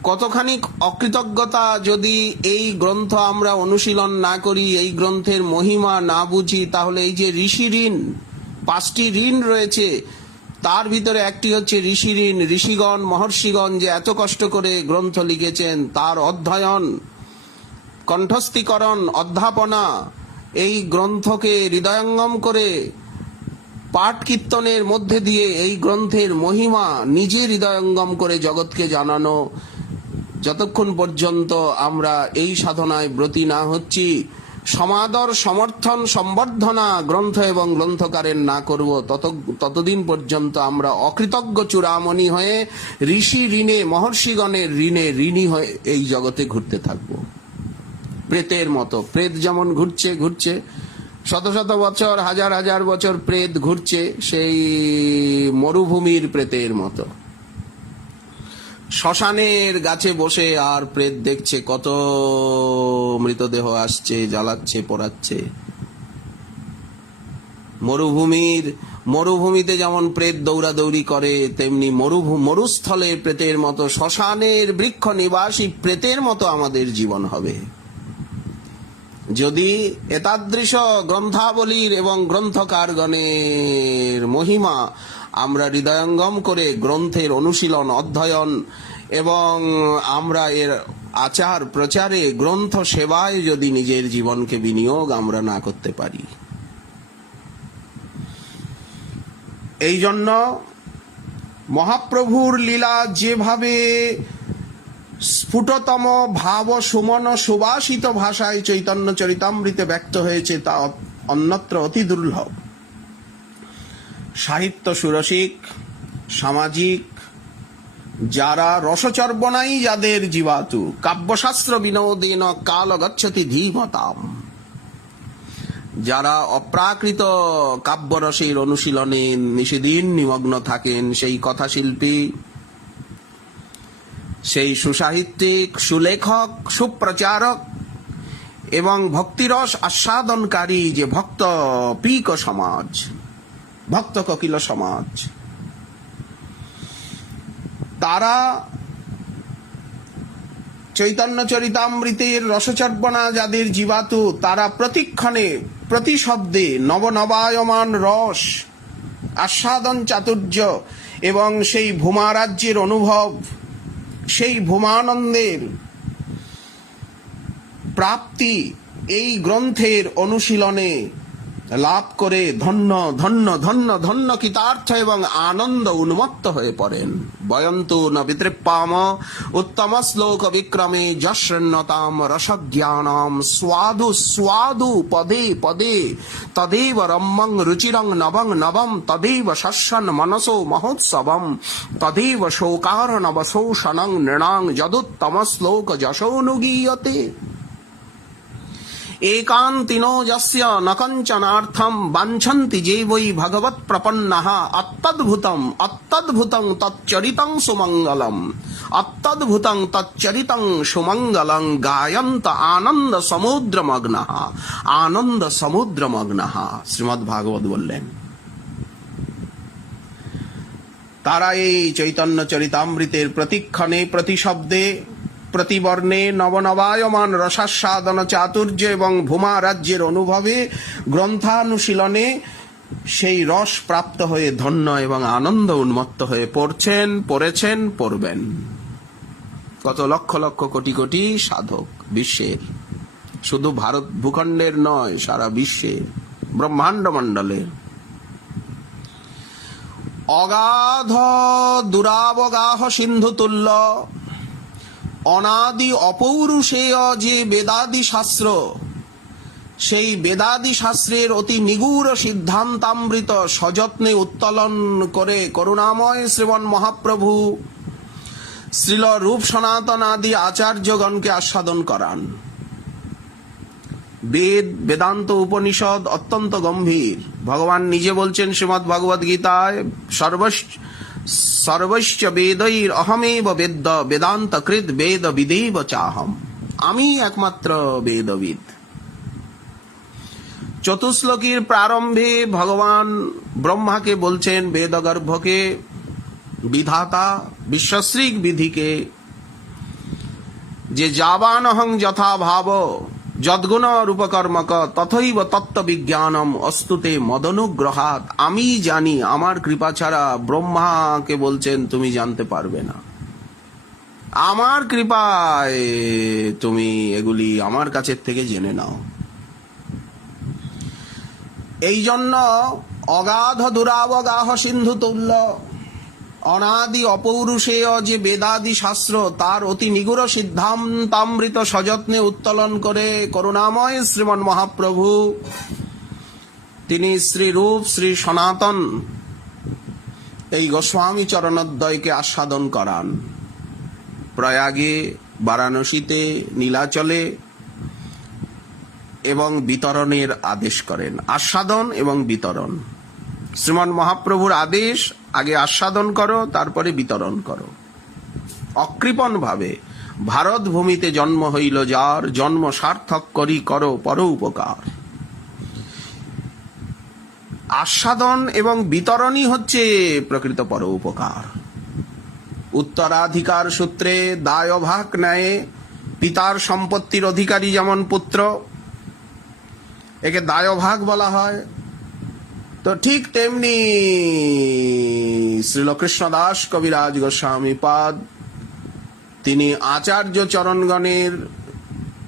কতখানি অকৃতজ্ঞতা যদি এই গ্রন্থ আমরা অনুশীলন না করি, এই গ্রন্থের মহিমা না বুঝি, তাহলে এই যে ঋষি ঋণ, 5টি ঋণ রয়েছে, তার ভিতরে একটি হচ্ছে ঋষি ঋণ। ঋষিগণ, মহর্ষিগণ যে এত কষ্ট করে গ্রন্থ লিখেছেন, তার অধ্যয়ন, কণ্ঠস্থীকরণ, অধ্যাপনা, এই গ্রন্থকে হৃদয়ঙ্গম করে পাঠ কীর্তনের মধ্যে দিয়ে এই গ্রন্থের মহিমা নিজে হৃদয়ঙ্গম করে জগৎকে জানানো। যতক্ষণ পর্যন্ত আমরা এই সাধনায় ব্রতী না হচ্ছি, সমাদর, সমর্থন, সম্বর্ধনা গ্রন্থ এবং গ্রন্থকারের না করব, ততদিন পর্যন্ত আমরা অকৃতজ্ঞ চূড়ামণি হয়ে ঋষি ঋণে, মহর্ষিগণের ঋণে ঋণী হয়ে এই জগতে ঘুরতে থাকব। প্রেতের মতো, প্রেত যেমন ঘুরছে শত শত বছর, হাজার হাজার বছর প্রেত ঘুরছে, সেই মরুভূমির প্রেতের মতো। শ্মশানের গাছে বসে আর প্রেত দেখছে, কত মৃতদেহ আসছে, জ্বালাচ্ছে, পোড়াচ্ছে। মরুভূমিতে যেমন প্রেত দৌড়াদৌড়ি করে, তেমনি মরুস্থলের প্রেতের মতো, শ্মশানের বৃক্ষ নিবাসী প্রেতের মতো আমাদের জীবন হবে। যদি এতাদৃশ গ্রন্থাবলীর এবং গ্রন্থকারগণের মহিমা আমরা হৃদয়ঙ্গম করে গ্রন্থের অনুশীলন, অধ্যয়ন এবং আমরা এর আচার প্রচারে, গ্রন্থ সেবায় যদি নিজের জীবনকে বিনিয়োগ আমরা না করতে পারি। এই জন্য মহাপ্রভুর লীলা যেভাবে স্ফুটতম ভাব সুমন সুবাসিত ভাষায় চৈতন্য চরিতামৃতে ব্যক্ত হয়েছে, তা অন্যত্র অতি দুর্লভ। সাহিত্য সুরসিক, সামাজিক, যারা রসচর্বণাই যাদের জীবাতু, কাব্যশাস্ত্র বিনোদেন কাল গচ্ছতি ধীমতাম, যারা অপ্রাকৃত কাব্যরসের অনুশীলনে নিষেদিন নিমগ্ন থাকেন, সেই কথাশিল্পী, সেই সুসাহিত্যিক, সুলেখক, সুপ্রচারক এবং ভক্তিরস আস্বাদনকারী যে ভক্ত পীক সমাজ, ভক্ত কোকিল সমাজ, তারা চৈতন্য চরিতামৃতের রসচর্বণা যাদের জীবাতু, তারা প্রতিক্ষণে, প্রতি শব্দে নবনবায়মান রস, আস্বাদন চাতুর্য এবং সেই ভূমারাজ্যের অনুভব, সেই ভূমানন্দের প্রাপ্তি এই গ্রন্থের অনুশীলনে লাভ করে ধন্য ধন্য ধন্য ধন্য কৃতার্থ এবং আনন্দ উন্মত্ত হয়ে পড়েন। বয়ন্তু ন বিতৃপ্পাম উত্তম শ্লোক বিক্রমে যশৃণ্যতাম রসজ্ঞানাম স্বাদু স্বাদু পদে পদে তদেব রম্যং রুচিরং নবং নবম তদেব শস্যন মনসো মহোৎসবম তদেব শোকার নবশোষণং নৃণাং যদুত্তম শ্লোক যশোনুগীয়তে। एकान्तिनो यस्य न कञ्चनार्थं वाञ्छन्ति जे वै भगवत् प्रपन्नः अत्तद्भुतम् अत्तद्भुतं तच्चरितं सुमङ्गलम् अत्तद्भुतं तच्चरितं सुमङ्गलं गायन्त आनन्द समुद्रमग्नः শ্রীমদ্ ভাগবত বললেন। তারা এই চৈতন্য চরিতামৃতের প্রতিক্ষণে প্রতি শব্দে প্রতিবর্ণে নবনবায়মান রসাস্বাদন চাতুর্য এবং ভূমা রাজ্যের অনুভবে গ্রন্থানুশীলনে সেই রস প্রাপ্ত হয়ে ধন্য এবং আনন্দ উন্মত্ত হয়ে পড়েছেন পড়বেন। কত লক্ষ লক্ষ কোটি কোটি সাধক বিশ্বের, শুধু ভারত ভূখণ্ডের নয়, সারা বিশ্বের ব্রহ্মাণ্ড মণ্ডলের। অগাধ দুরাবগাহ সিন্ধু তুল্য অনাদি অপৌরুষেয় যে বেদাদি শাস্ত্র, সেই বেদাদি শাস্ত্রের অতি নিগূঢ় সিদ্ধান্তামৃত সযত্নে উত্তোলন করে করুণাময় শ্রীমন মহাপ্রভু শ্রীল রূপ সনাতন আদি আচার্যগণকে আস্বাদন করান। বেদ বেদান্ত উপনিষদ অত্যন্ত গম্ভীর। ভগবান নিজে বলছেন শ্রীমদ্ ভগবদ গীতায়, সর্বস্য বেदैर অহমেব বেদ্য বেদান্ত কৃত বেদ বিদেব চাহম। আমি একমাত্র বেদবিদ। চতুশ্লোকীর প্রারম্ভে ভগবান ব্রহ্মাকে বলছেন, বেদগর্ভকে, বিধাতা বিশ্বশ্রীক বিধিকে, যে যাবানহং যথা ভাব যদ্গুণ রূপকর্মক তথৈব তত্ত্ব বিজ্ঞানম অস্তুতে মদনুগ্রহাৎ। আমি জানি, আমার কৃপা ছাড়া ব্রহ্মাকে বলছেন তুমি জানতে পারবে না। আমার কৃপায় তুমি এগুলি আমার কাছের থেকে জেনে নাও। এই জন্য অগাধ দুরাবগাহ সিন্ধু তুল্য অনাদি অপৌরুষেয় যে বেদাদি শাস্ত্র, তার অতি নিগূঢ় সিদ্ধান্তামৃত সযত্নে উত্তোলন করে করুণাময় শ্রীমন মহাপ্রভু তিনি শ্রী রূপ শ্রী সনাতন এই গোস্বামী চরণোদ্বয়কে আস্বাদন করান। প্রয়াগে, বারাণসীতে, নীলাচলে এবং বিতরণের আদেশ করেন। আস্বাদন এবং বিতরণ, শ্রীমন মহাপ্রভুর আদেশ, আগে আস্বাদন করো, তারপরে বিতরণ করো। অকৃপণ ভাবে ভারত ভূমিতে জন্ম হইল যার, জন্ম সার্থক করি করো পর উপকার। আস্বাদন এবং বিতরণই হচ্ছে প্রকৃত পর উপকার। উত্তরাধিকার সূত্রে দায়ভাগ ন্যায়ে পিতার সম্পত্তির অধিকারী যেমন পুত্র, একে দায়ভাগ বলা হয়, তো ঠিক তেমনি শ্রীল কৃষ্ণদাস কবিরাজ গোস্বামী পাদ তিনি আচার্য চরণগণের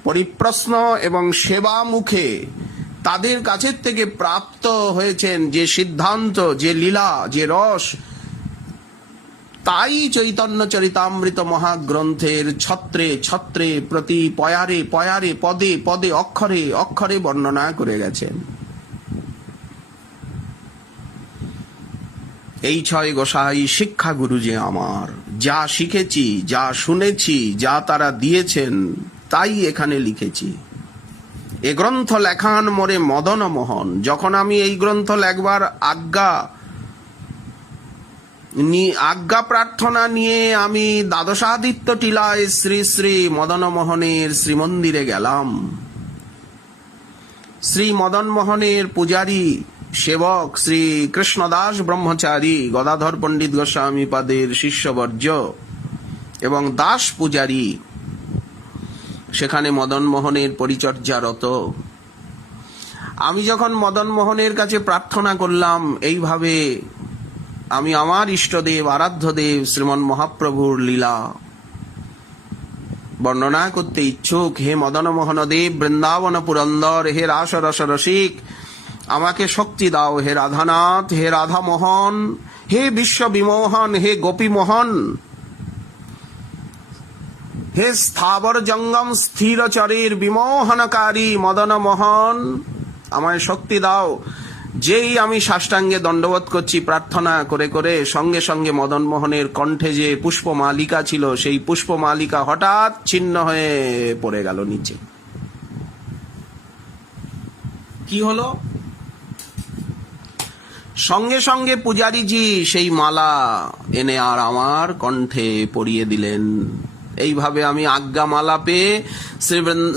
পরিপ্রশ্ন এবং সেবা মুখে তাদের কাছের থেকে প্রাপ্ত হয়েছেন যে সিদ্ধান্ত, যে লীলা, যে রস, তাই চৈতন্য চরিতামৃত মহাগ্রন্থের ছত্রে ছত্রে প্রতি পয়ারে পয়ারে পদে পদে অক্ষরে অক্ষরে বর্ণনা করে গেছেন। এই ছয় গোসাই শিক্ষাগুরু যে আমার, যা শিখেছি, যা শুনেছি, যা তারা দিয়েছেন, তাই এখানে লিখেছি। এ গ্রন্থ লেখান মোরে মদন মোহন। যখন আমি এই গ্রন্থ লেখবার আজ্ঞা প্রার্থনা নিয়ে আমি দ্বাদশাদিত্য টিলায় শ্রী শ্রী মদন মোহনের শ্রীমন্দিরে গেলাম। শ্রী মদন মোহনের পূজারী সেবক শ্রী কৃষ্ণদাস ব্রহ্মচারী, গদাধর পণ্ডিত গোস্বামী পাদের শিষ্যবর্য এবং দাস পূজারী সেখানে মদন মোহনের পরিচর্যারত। আমি যখন মদন মোহনের কাছে প্রার্থনা করলাম, এইভাবে আমি আমার ইষ্টদেব আরাধ্যদেব শ্রীমন মহাপ্রভুর লীলা বর্ণনা করতে ইচ্ছুক। হে মদন মোহন দেব, বৃন্দাবন পুরন্দর, হে রাস রস রসিক, আমাকে শক্তি দাও হে রাধানাথ, হে রাধা মোহন, হে বিশ্ব বিমোহন, হে গোপী মোহন, হে স্থাবর জঙ্গম স্থির চরের বিমোহনকারী মদন মোহন, আমায় শক্তি দাও। যেই আমি সাষ্টাঙ্গে দণ্ডবোধ করছি প্রার্থনা করে করে, সঙ্গে সঙ্গে মদন মোহনের কণ্ঠে যে পুষ্পমালিকা ছিল সেই পুষ্পমালিকা হঠাৎ ছিন্ন হয়ে পড়ে গেল নিচে। কি হলো? সঙ্গে সঙ্গে পূজারীজি সেই মালা এনে আর আমার কণ্ঠে পরিয়ে দিলেন। এইভাবে আমি আজ্ঞা মালা পেয়ে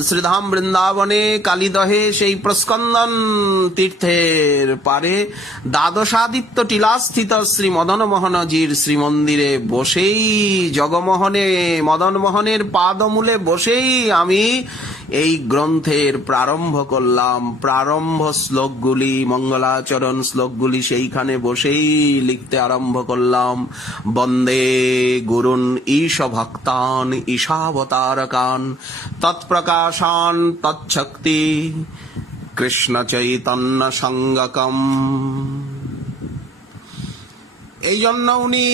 শ্রীধাম বৃন্দাবনে কালীদহে সেই প্রস্কন্দন তীর্থের পারে দ্বাদশাদিত্য টিলাস্থিত শ্রী মদন মোহনজির শ্রীমন্দিরে বসেই, জগমোহনে মদন মোহনের পাদমূলে বসেই আমি এই গ্রন্থের প্রারম্ভ করলাম। প্রারম্ভ শ্লোকগুলি, মঙ্গলাচরণ শ্লোকগুলি সেইখানে বসেই লিখতে আরম্ভ করলাম। বন্দে গুরুন ঈশ ভক্তান ঈশাবতারকান তৎপ্রকাশান তৎশক্তি কৃষ্ণ চৈতন্য সঙ্গকম। এই জন্য উনি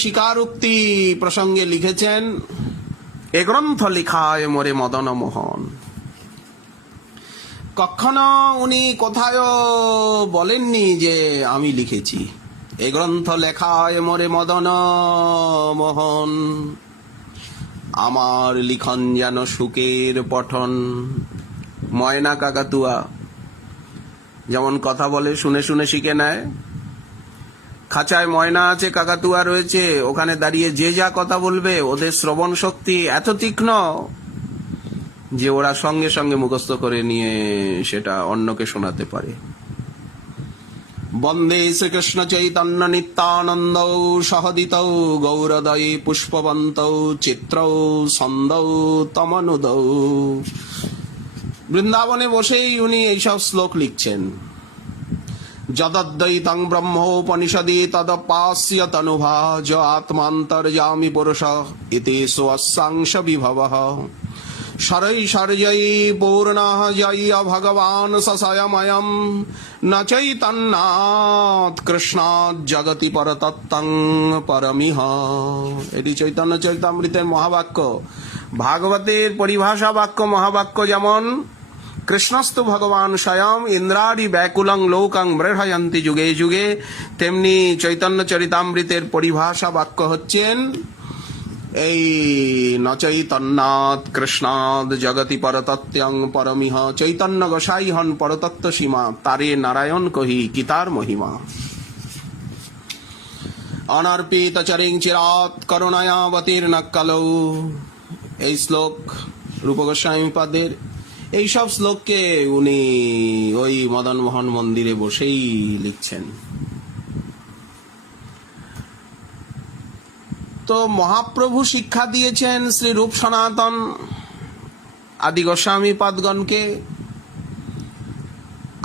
স্বীকারোক্তি প্রসঙ্গে লিখেছেন, এ গ্রন্থ লিখায় মোরে মদন মোহন। কখনো উনি কোথায় বলেননি যে আমি লিখেছি। এ গ্রন্থ লেখায় মোরে মদন মোহন, আমার লিখন যেন সুখের পঠন। ময়না কাকাতুয়া যেমন কথা বলে শুনে শুনে শিখে নেয়, খাঁচায় ময়না আছে, কাকাতুয়া রয়েছে, ওখানে দাঁড়িয়ে যে যা কথা বলবে ওদের শ্রবণ শক্তি এত তীক্ষ্ণ যে ওরা সঙ্গে সঙ্গে মুখস্থ করে নিয়ে সেটা অন্যকে শোনাতে পারে। বন্দে শ্রীকৃষ্ণ চৈতন্য নিত্যানন্দ সহদিত গৌরদয়ী পুষ্পবন্ত চিত্র ছন্দৌ তমনুদৌ। বৃন্দাবনে বসেই উনি এইসব শ্লোক লিখছেন। যদদ্বৈতং ব্রহ্মোপনিষদি তদপাস্য তনুভাজ আত্মান্তর্যামী পুরুষ ইতি স্বসাংশ বিভবঃ। শরৈশর্যৈ পূর্ণঃ জয় ভগবান সস্বয়ময়ম ন চৈতন্যাৎ কৃষ্ণাৎ জগতি পরতত্ত্বং পরমিহ। এটি চৈতন্য চরিতামৃতের মহাবাক্য। ভাগবতের পরিভাষা বাক্য মহাবাক্য যেমন কৃষ্ণস্তু ভগবান স্বয়ং ইন্দ্রাদি ব্যাকুলং লোকং বৃহয়ন্তি যুগে যুগে, তেমনি চৈতন্য চরিতামৃতের পরিভাষা বাক্য হচ্ছেন এই ন চৈতন্যাৎ কৃষ্ণাৎ জগতি পরতত্ত্বং পরমিহ। চৈতন্য গোসাই হন পরতত্ত্ব সীমা, তারে নারায়ণ কহি কি তার মহিমা। অনর্পিত চরিং চিরাৎ করুণায়াবতীর্ণ কলৌ। এই শ্লোক রূপ গোস্বামী পাদের। এইসব শ্লোককে উনি ওই মদন মোহন মন্দিরে বসেই লিখছেন। তো মহাপ্রভু শিক্ষা দিয়েছেন শ্রী রূপ সনাতন আদি গোস্বামী পাদগণকে,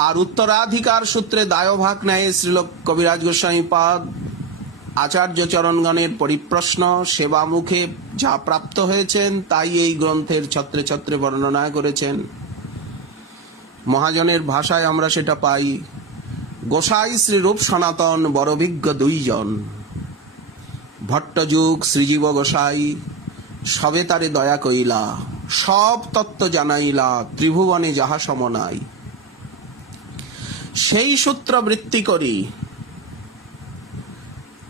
আর উত্তরাধিকার সূত্রে দায়ভাগ নেয় শ্রীলোক কবিরাজ গোস্বামী পাদ আচার্য চরণগণের পরিপ্রশ্ন সেবা মুখে যা প্রাপ্ত হয়েছেন তাই এই গ্রন্থের ছত্রে ছত্রে বর্ণনা করেছেন। মহাজনের ভাষায় আমরা সেটা পাই। গোসাই শ্রী রূপ সনাতন বড়ভিজ্ঞ দুইজন, ভট্টযুগ শ্রীজীব গোসাই সবে তারে দয়া কইলা, সব তত্ত্ব জানাইলা, ত্রিভুবনে যাহা সম নাই। সেই সূত্র বৃত্তি করি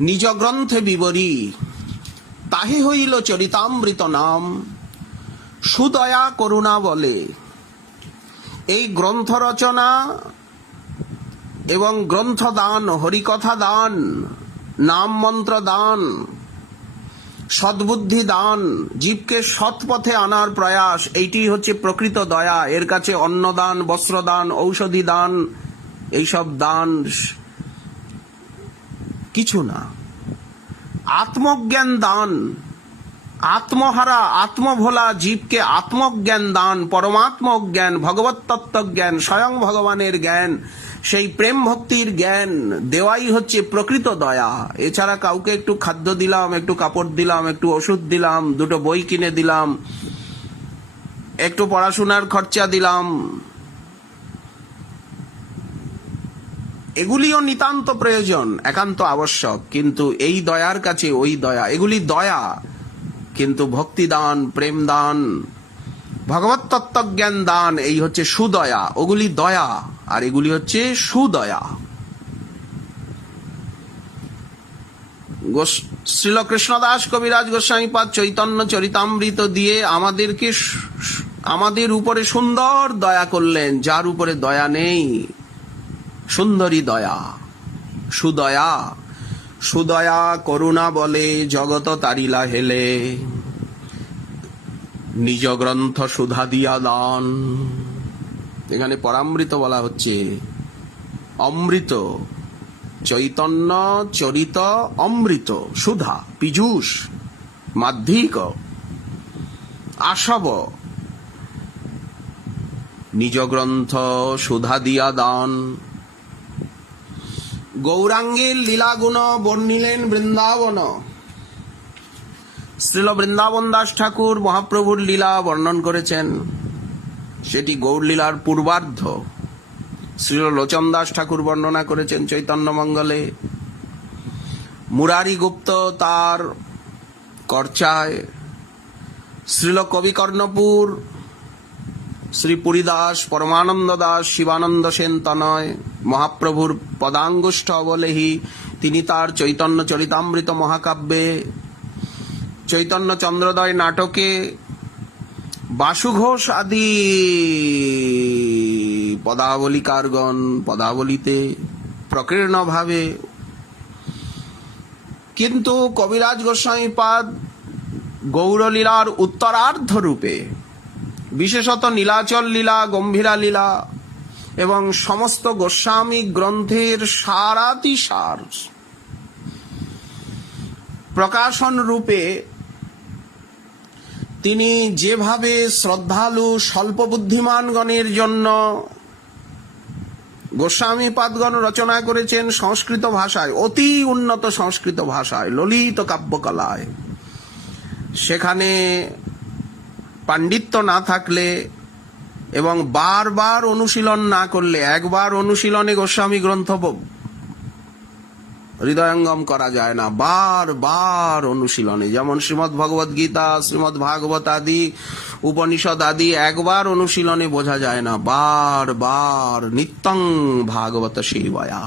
নিজ গ্রন্থে বিবরী, তাহি হইল চরিতামৃত নাম। সুদয়া করুণা বলে এই গ্রন্থ রচনা এবং গ্রন্থ দান, হরিকথা দান, নাম মন্ত্র দান, সদ্বুদ্ধি দান, জীবকে সৎ পথে আনার প্রয়াস, এইটি হচ্ছে প্রকৃত দয়া। এর কাছে অন্নদান, বস্ত্রদান, ঔষধি দান, এইসব দান কিছু না। আত্মজ্ঞান দান, আত্মহারা আত্মভোলা জীবকে আত্মজ্ঞান দান, পরমাত্ম জ্ঞান, ভগবত তত্ত্ব জ্ঞান, স্বয়ং ভগবানের জ্ঞান, সেই প্রেম ভক্তির জ্ঞান দেওয়াই হচ্ছে প্রকৃত দয়া। এছাড়া কাউকে একটু খাদ্য দিলাম, একটু কাপড় দিলাম, একটু ওষুধ দিলাম, দুটো বই কিনে দিলাম, একটু পড়াশোনার খরচা দিলাম, এগুলিও নিতান্ত প্রয়োজন, একান্ত আবশ্যক, কিন্তু এই দয়ার কাছে ওই দয়া, এগুলি দয়া, কিন্তু ভক্তি দান, প্রেম দান, ভগবত তত্ত্বজ্ঞান দান, এই হচ্ছে সুদয়া। ওগুলি দয়া আর এগুলি হচ্ছে সুদয়া। শ্রীল কৃষ্ণদাস কবিরাজ গোস্বামীপাদ চৈতন্য চরিতামৃত দিয়ে আমাদেরকে আমাদের উপরে সুন্দর দয়া করলেন, যার উপরে দয়া নেই। সুন্দরী দয়া, সুদয়া। সুদয়া করুণা বলে জগত তারিলা হেলে, নিজ গ্রন্থ সুধা দিয়া দান। এখানে পরামৃত বলা হচ্ছে, অমৃত, চৈতন্য চরিত অমৃত, সুধা, পীযূষ, মাধ্যিক, আশব, নিজ গ্রন্থ সুধা দিয়া দান। গৌরাঙ্গের লীলাগুণ বর্ণিলেন বৃন্দাবন। শ্রীল বৃন্দাবন দাস ঠাকুর মহাপ্রভুর লীলা বর্ণন করেছেন, সেটি গৌর লীলার পূর্বার্ধ। শ্রীল লোচন দাস ঠাকুর বর্ণনা করেছেন চৈতন্য মঙ্গলে। মুরারি গুপ্ত তার কর্চায়, শ্রীল কবি কর্ণপুর, শ্রী পুরীদাস, পরমানন্দ দাস, শিবানন্দ সেন তনয়, মহাপ্রভুর পদাঙ্গুষ্ঠ অবলেহি তিনি তার চৈতন্য চরিতামৃত মহাকাব্যে, চৈতন্য চন্দ্রোদয় নাটকে, বাসু ঘোষ আদি পদাবলিকারগণ পদাবলিতে প্রকীর্ণ ভাবে, কিন্তু কবিরাজ গোস্বামীপাদ গৌরলীলার উত্তরার্ধ রূপে, বিশেষত নীলাচল লীলা, গম্ভীরা লীলা এবং সমস্ত গোস্বামী গ্রন্থের সারাতিসার প্রকাশন রূপে তিনি যেভাবে শ্রদ্ধালু স্বল্প বুদ্ধিমানগণের জন্য গোস্বামীপাদগণ রচনা করেছেন সংস্কৃত ভাষায়, অতি উন্নত সংস্কৃত ভাষায়, ললিত কাব্যকলায়, সেখানে পাণ্ডিত্য না থাকলে এবং বারবার অনুশীলন না করলে, একবার অনুশীলনে গোস্বামী গ্রন্থ হৃদয়ঙ্গম করা যায় না, বারবার অনুশীলনে। যেমন শ্রীমদ্ ভগবত গীতা, শ্রীমদ্ ভাগবত আদি উপনিষদ আদি একবার অনুশীলনে বোঝা যায় না, বারবার নিত্যং ভাগবত সেবয়া,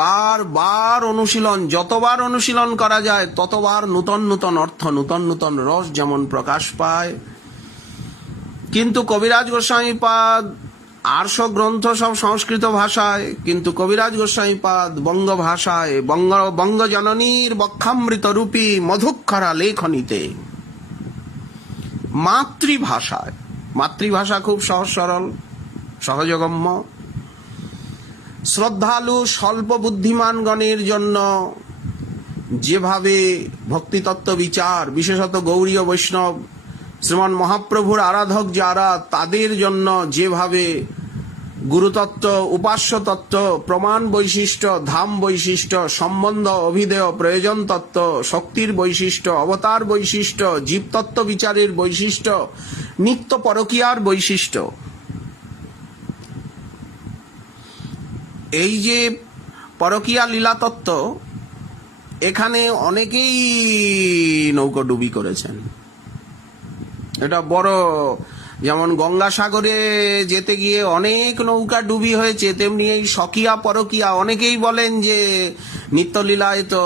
বারবার অনুশীলন। যতবার অনুশীলন করা যায় ততবার নূতন নূতন অর্থ, নূতন নূতন রস যেমন প্রকাশ পায়। কিন্তু কবিরাজ গোস্বামীপাদ 800 গ্রন্থ সব সংস্কৃত ভাষায়, কিন্তু কবিরাজ গোস্বামীপাদ বঙ্গ ভাষায়, বঙ্গজননীর বক্ষামৃত রূপী মধুক্ষরা লেখনীতে, মাতৃভাষায়, মাতৃভাষা খুব সহজ সরল সহজগম্য, শ্রদ্ধালু স্বল্প বুদ্ধিমানগণের জন্য যেভাবে ভক্তিতত্ত্ব বিচার, বিশেষত গৌড়ীয় বৈষ্ণব শ্রীমন মহাপ্রভুর আরাধক যারা, তাদের জন্য যেভাবে গুরুতত্ত্ব, উপাস্য তত্ত্ব, প্রমাণ বৈশিষ্ট্য, ধাম বৈশিষ্ট্য, সম্বন্ধ, অভিধেয়, প্রয়োজন তত্ত্ব, শক্তির বৈশিষ্ট্য, অবতার বৈশিষ্ট্য, জীবতত্ত্ব বিচারের বৈশিষ্ট্য, নিত্য পরকীয়ার বৈশিষ্ট্য, এই যে পরকীয়া লীলা তত্ত্ব, এখানে অনেকেই নৌকোডুবি করেছেন। এটা বড়, যেমন গঙ্গাসাগরে যেতে গিয়ে অনেক নৌকা ডুবি হয়েছে, তেমনি এই স্বকীয়া পরকীয়া, অনেকেই বলেন যে নিত্যলীলায় তো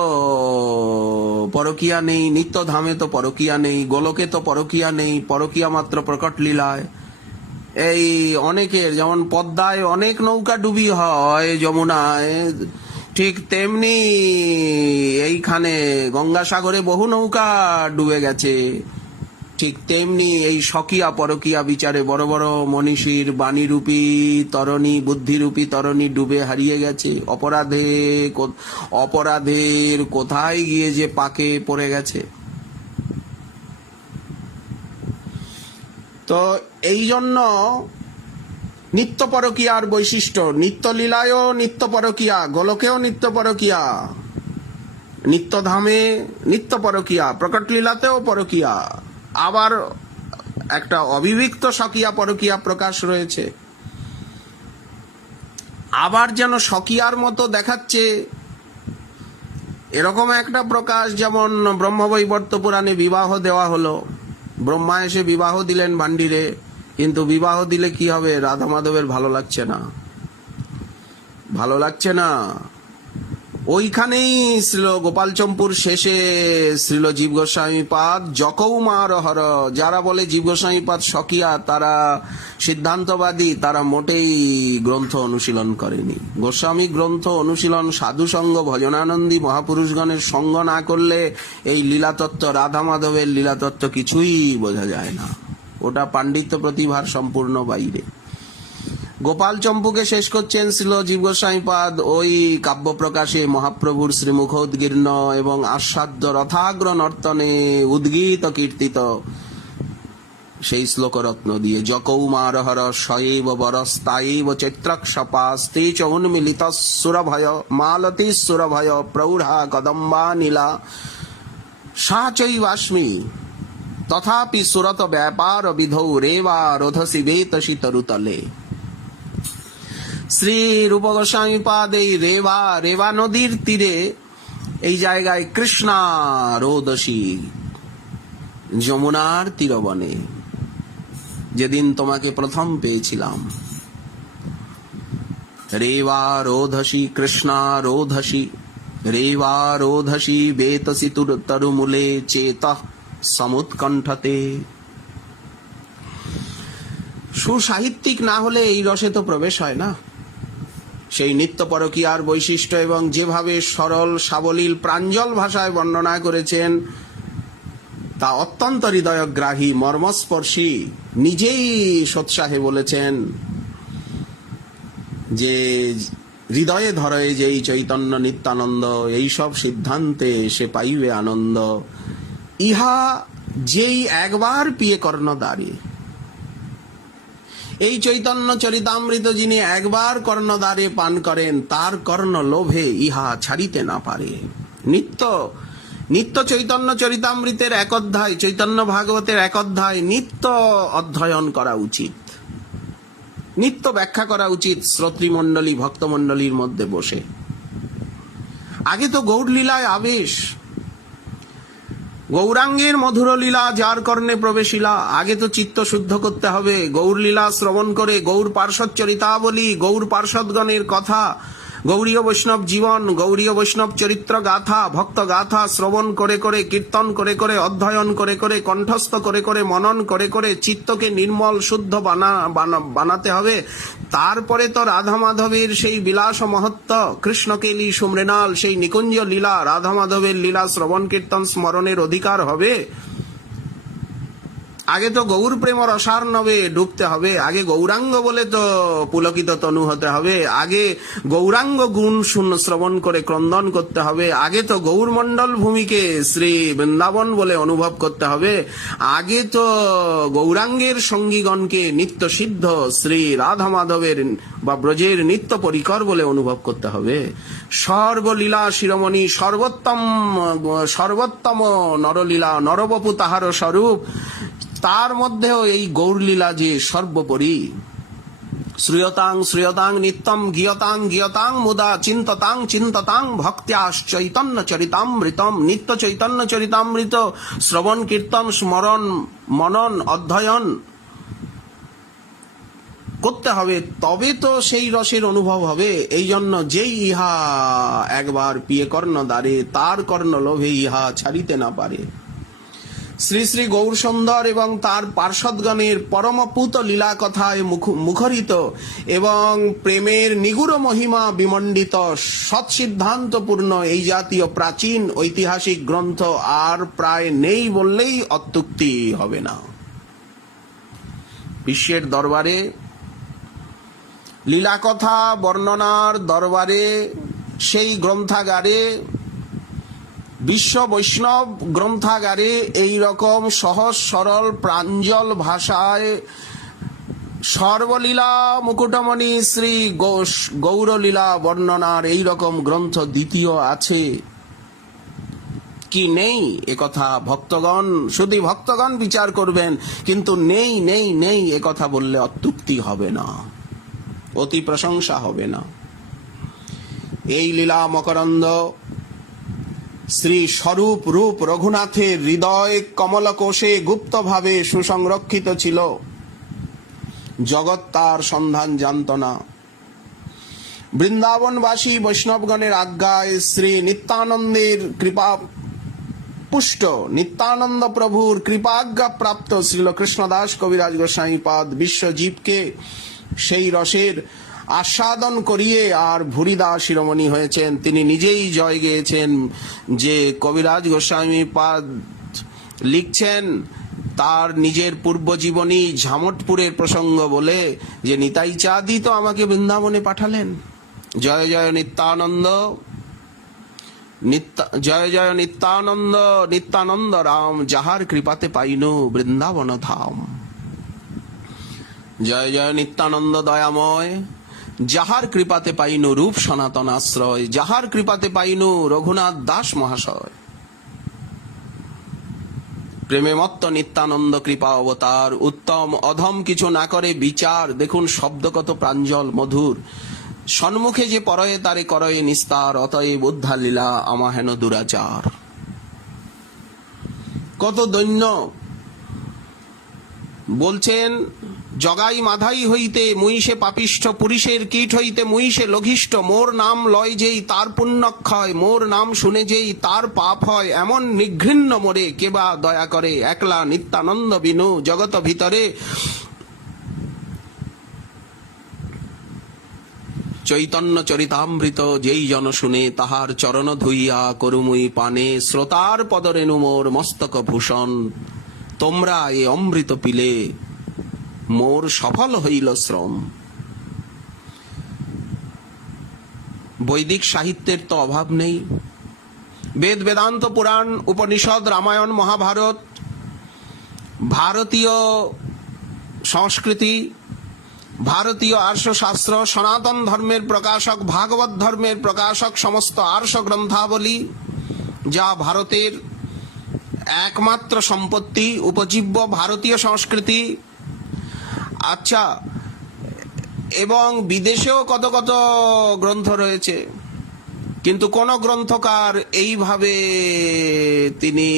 পরকীয়া নেই, নিত্যধামে তো পরকীয়া নেই, গোলকে তো পরকীয়া নেই, পরকীয়া মাত্র প্রকট লীলায়। এই অনেকের, যেমন পদ্মায় অনেক নৌকা ডুবি হয়, যমুনায়, ঠিক তেমনি এইখানে গঙ্গাসাগরে বহু নৌকা ডুবে গেছে। ঠিক তেমনি এই স্বকীয়া পরকীয়া বিচারে বড় বড় মনীষীর বাণীরূপী তরণী, বুদ্ধিরূপী তরণী ডুবে হারিয়ে গেছে, অপরাধের কোথায় গিয়ে যে পাকে পড়ে গেছে। তো এই জন্য নিত্য পরকীয়ার বৈশিষ্ট্য, নিত্যলীলায়ও নিত্য পরকীয়া, গোলকেও নিত্য পরকীয়া, নিত্যধামে নিত্য পরকীয়া, প্রকট লীলাতেও পরকীয়া, আবার একটা অবিভক্ত স্বকীয়া পরকীয়া প্রকাশ রয়েছে। আবার যেন স্বকীয়ার মতো দেখাচ্ছে, এরকম একটা প্রকাশ। যেমন ব্রহ্মবৈবর্ত পুরাণে বিবাহ দেওয়া হলো, ব্রহ্মা এসে বিবাহ দিলেন ভান্ডিরে, কিন্তু বিবাহ দিলে কি হবে? রাধা মাধবের ভালো লাগছে না, ভালো লাগছে না। ওইখানেই শ্রীল গোপালচম্পুর শেষে শ্রীল জীব গোস্বামী পাদ জকৌমার হর, যারা বলে জীব গোস্বামী পাদ স্বকীয়া তারা সিদ্ধান্তবাদী, তারা মোটেই গ্রন্থ অনুশীলন করেনি। গোস্বামী গ্রন্থ অনুশীলন সাধু সঙ্গ ভজনানন্দী মহাপুরুষগণের সঙ্গ না করলে এই লীলাতত্ত্ব, রাধা মাধবের লীলাতত্ত্ব কিছুই বোঝা যায় না। ওটা পাণ্ডিত্য প্রতিভার সম্পূর্ণ বাইরে। গোপাল চম্পুকে শেষ করছেন শ্রীল জীব গোস্বামী পাদ ওই কাব্য প্রকাশে মহাপ্রভুর শ্রীমুখ উদ্গীর্ণ এবং আস্বাদ্য রথাগ্র নর্তনে উদ্গীত কীর্তিত সেই শ্লোকরত্ন দিয়ে। জকৌমার হর শৈব বরস্তাইব চৈত্রক্ষপাস্তে চ উন্মিলিত সুরভয় মালতী সুরভয় প্রৌঢ়া কদম্বা নীলা সা চৈবাস্মি তথাপি সুরত ব্যাপার বিধৌ রেবা রোধসি বেতসি তরুতলে। শ্রী রূপ গোস্বামী পাদ এই রেবা নদীর তীরে এই জায়গায় কৃষ্ণা রোদসী, যমুনার তীরবনে যেদিন তোমাকে প্রথম পেয়েছিলাম, রেবা রোধসী কৃষ্ণা রোধসী, রেবা রোধসী বেতসি তরুমূলে চেত সমুৎকণ্ঠতে। সুসাহিত্যিক না হলে এই রসে তো প্রবেশ হয় না। সেই নিত্য পরকীয়ার বৈশিষ্ট্য এবং যেভাবে সরল সাবলীল প্রাঞ্জল ভাষায় বর্ণনা করেছেন তা অত্যন্ত হৃদয়গ্রাহী, মর্মস্পর্শী। নিজেই সোৎসাহে বলেছেন যে হৃদয়ে ধরে যেই চৈতন্য নিত্যানন্দ, এইসব সিদ্ধান্তে সে পাইবে আনন্দ। ইহা যেই একবার পিয়ে কর্ণদ্বারে, এই চৈতন্য চরিতামৃত যিনি একবার কর্ণদ্বারে পান করেন, তার কর্ণ লোভে ইহা ছাড়িতে না পারে। নিত্য চৈতন্য চরিতামৃতের এক অধ্যায়, চৈতন্য ভাগবতের এক অধ্যায় নিত্য অধ্যয়ন করা উচিত, নিত্য ব্যাখ্যা করা উচিত শ্রোতৃমণ্ডলী ভক্তমণ্ডলীর মধ্যে বসে। আগে তো গৌরলীলায় আবেশ, গৌরাঙ্গের মধুর লীলা যার কর্ণে প্রবেশিলা। আগে তো চিত্ত শুদ্ধ করতে হবে, গৌরলীলা শ্রবণ করে গৌর পার্ষদ চরিতাবলী, গৌর পার্ষদগণের কথা, গৌরীয় বৈষ্ণব জীবন, গৌরীয় বৈষ্ণব চরিত্র গাথা, ভক্ত গাথা শ্রবণ করে করে, কীর্তন করে করে, অধ্যয়ন করে করে, কণ্ঠস্থ করে করে, মনন করে করে চিত্তকে নির্মল শুদ্ধ বানাতে হবে। তারপরে তো রাধা মাধবের সেই বিলাস মহত্ব, কৃষ্ণকেলি সুমৃণাল সেই নিকুঞ্জ লীলা, রাধা মাধবের লীলা শ্রবণ কীর্তন স্মরণের অধিকার হবে। আগে তো গৌর প্রেম রসার্ণবে ডুবতে হবে, আগে গৌরাঙ্গ বলে তো পুলকিত তনু হতে হবে, আগে গৌরাঙ্গ গুণ শূন্য শ্রবণ করে ক্রন্দন করতে হবে, আগে তো গৌরমণ্ডল ভূমিকে শ্রী বৃন্দাবন বলে অনুভব করতে হবে, আগে তো গৌরাঙ্গের সঙ্গীগণকে নিত্য সিদ্ধ শ্রী রাধা মাধবের বা ব্রজের নিত্য পরিকর বলে অনুভব করতে হবে। সর্বলীলা শিরোমণি, সর্বোত্তম নরলীলা, নরবপু তাহার স্বরূপ, তার মধ্যেও এই গৌরলীলা যে সর্বোপরি। শ্রূয়তাং শ্রূয়তাং নিত্যম গীয়তাং গীয়তাং মুদা চিন্ততাং চিন্ততাং ভক্ত্যাশ্চৈতন্য চরিতামৃতম। নিত্য চৈতন্য চরিতামৃত শ্রবণ কীর্তন স্মরণ মনন অধ্যয়ন করতে হবে, তবে তো সেই রসের অনুভব হবে। এই জন্য যেই ইহা একবার পিয়ে কর্ণ দ্বারে, তার কর্ণ লোভে ইহা ছাড়িতে না পারে। শ্রী শ্রী গৌর সুন্দর এবং তার পার্ষদগণের পরমপুত লীলা কথায় মুখরিত এবং প্রেমের নিগুড় মহিমা বিমণ্ডিত সৎসিদ্ধান্তপূর্ণ এই জাতীয় প্রাচীন ঐতিহাসিক গ্রন্থ আর প্রায় নেই বললেই অত্যুক্তি হবে না। বিশ্বের দরবারে লীলা কথা বর্ণনার দরবারে, সেই গ্রন্থাগারে, বিশ্ব বৈষ্ণব গ্রন্থাগারে এই রকম সহজ সরল প্রাঞ্জল ভাষায় সর্বলীলা মুকুটমণি শ্রী গৌরলীলা বর্ণনার এই রকম গ্রন্থ দ্বিতীয় আছে কি নেই একথা ভক্তগণ, শুধু ভক্তগণ বিচার করবেন, কিন্তু নেই নেই নেই একথা বললে অত্যুক্তি হবে না, অতি প্রশংসা হবে না। এই লীলা মকরন্দ শ্রী স্বরূপ রূপ রঘুনাথের হৃদয় কমলকোষে গুপ্তভাবে সুসংরক্ষিত ছিল। জগৎ তার সন্ধান জানত না। বৃন্দাবনবাসী বৈষ্ণবগণের আজ্ঞায় শ্রী নিত্যানন্দের কৃপা পুষ্ট নিত্যানন্দ প্রভুর কৃপাজ্ঞা প্রাপ্ত শ্রীল কৃষ্ণদাস কবিরাজ গোস্বামীপাদ বিশ্বজীবকে সেই রসের আস্বাদন করিয়ে আর ভুরিদা শিরোমণি হয়েছেন। তিনি নিজেই জয় গেয়েছেন যে কবিরাজ গোস্বামীপাদ লিখছেন তার নিজের পূর্বজীবনী ঝামটপুরের প্রসঙ্গ বলে যে নিতাই চাঁদি তো আমাকে বৃন্দাবনে পাঠালেন। জয় জয় নিত্যানন্দ, জয় জয় নিত্যানন্দ, নিত্যানন্দ রাম, যাহার কৃপাতে পাইনু বৃন্দাবন ধাম। জয় জয় নিত্যানন্দ দয়াময়, যাহার কৃপাতে পাইনু রূপ সনাতন আশ্রয়, যাহার কৃপাতে পাইনু রঘুনাথ দাস মহাশয়। প্রেমে মত্ত নিত্যানন্দ কৃপা অবতার, উত্তম অধম কিছু না করে বিচার। দেখুন শব্দ কত প্রাঞ্জল মধুর। সন্মুখে যে পরয়ে তারে করয়ে নিস্তার, অতএব উদ্ধা লীলা আমা হেন দুরাচার। কত দৈন্য বলছেন, জগাই মাধাই হইতে মুইসে পাপিষ্ঠ, পুরুষের কীট হইতে মুইসে লঘিষ্ঠ। মোর নাম লয় যেই তার পুণ্যক্ষয়, মোর নাম শুনে যেই তার পাপ হয়। এমন নিঘৃণ্য মোরে কেবা দয়া করে, একলা নিত্যানন্দ বিনু জগত ভিতরে। চৈতন্য চরিতামৃত যেই জন শুনে, তাহার চরণ ধুইয়া করুমুই পানে। শ্রোতার পদরেণু মোর মস্তক ভূষণ, তোমরা এ অমৃত পিলে মোর সফল হইল শ্রম। বৈদিক সাহিত্যের তো অভাব নেই। বেদ বেদান্ত পুরাণ উপনিষদ রামায়ণ মহাভারত, ভারতীয় সংস্কৃতি, ভারতীয় আর্ষ শাস্ত্র, সনাতন ধর্মের প্রকাশক, ভাগবত ধর্মের প্রকাশক, সমস্ত আর্ষ গ্রন্থাবলী যা ভারতের একমাত্র সম্পত্তি, উপজীব্য ভারতীয় সংস্কৃতি। আচ্ছা, এবং বিদেশেও কত কত গ্রন্থ রয়েছে, কিন্তু কোন গ্রন্থকার এইভাবে তিনি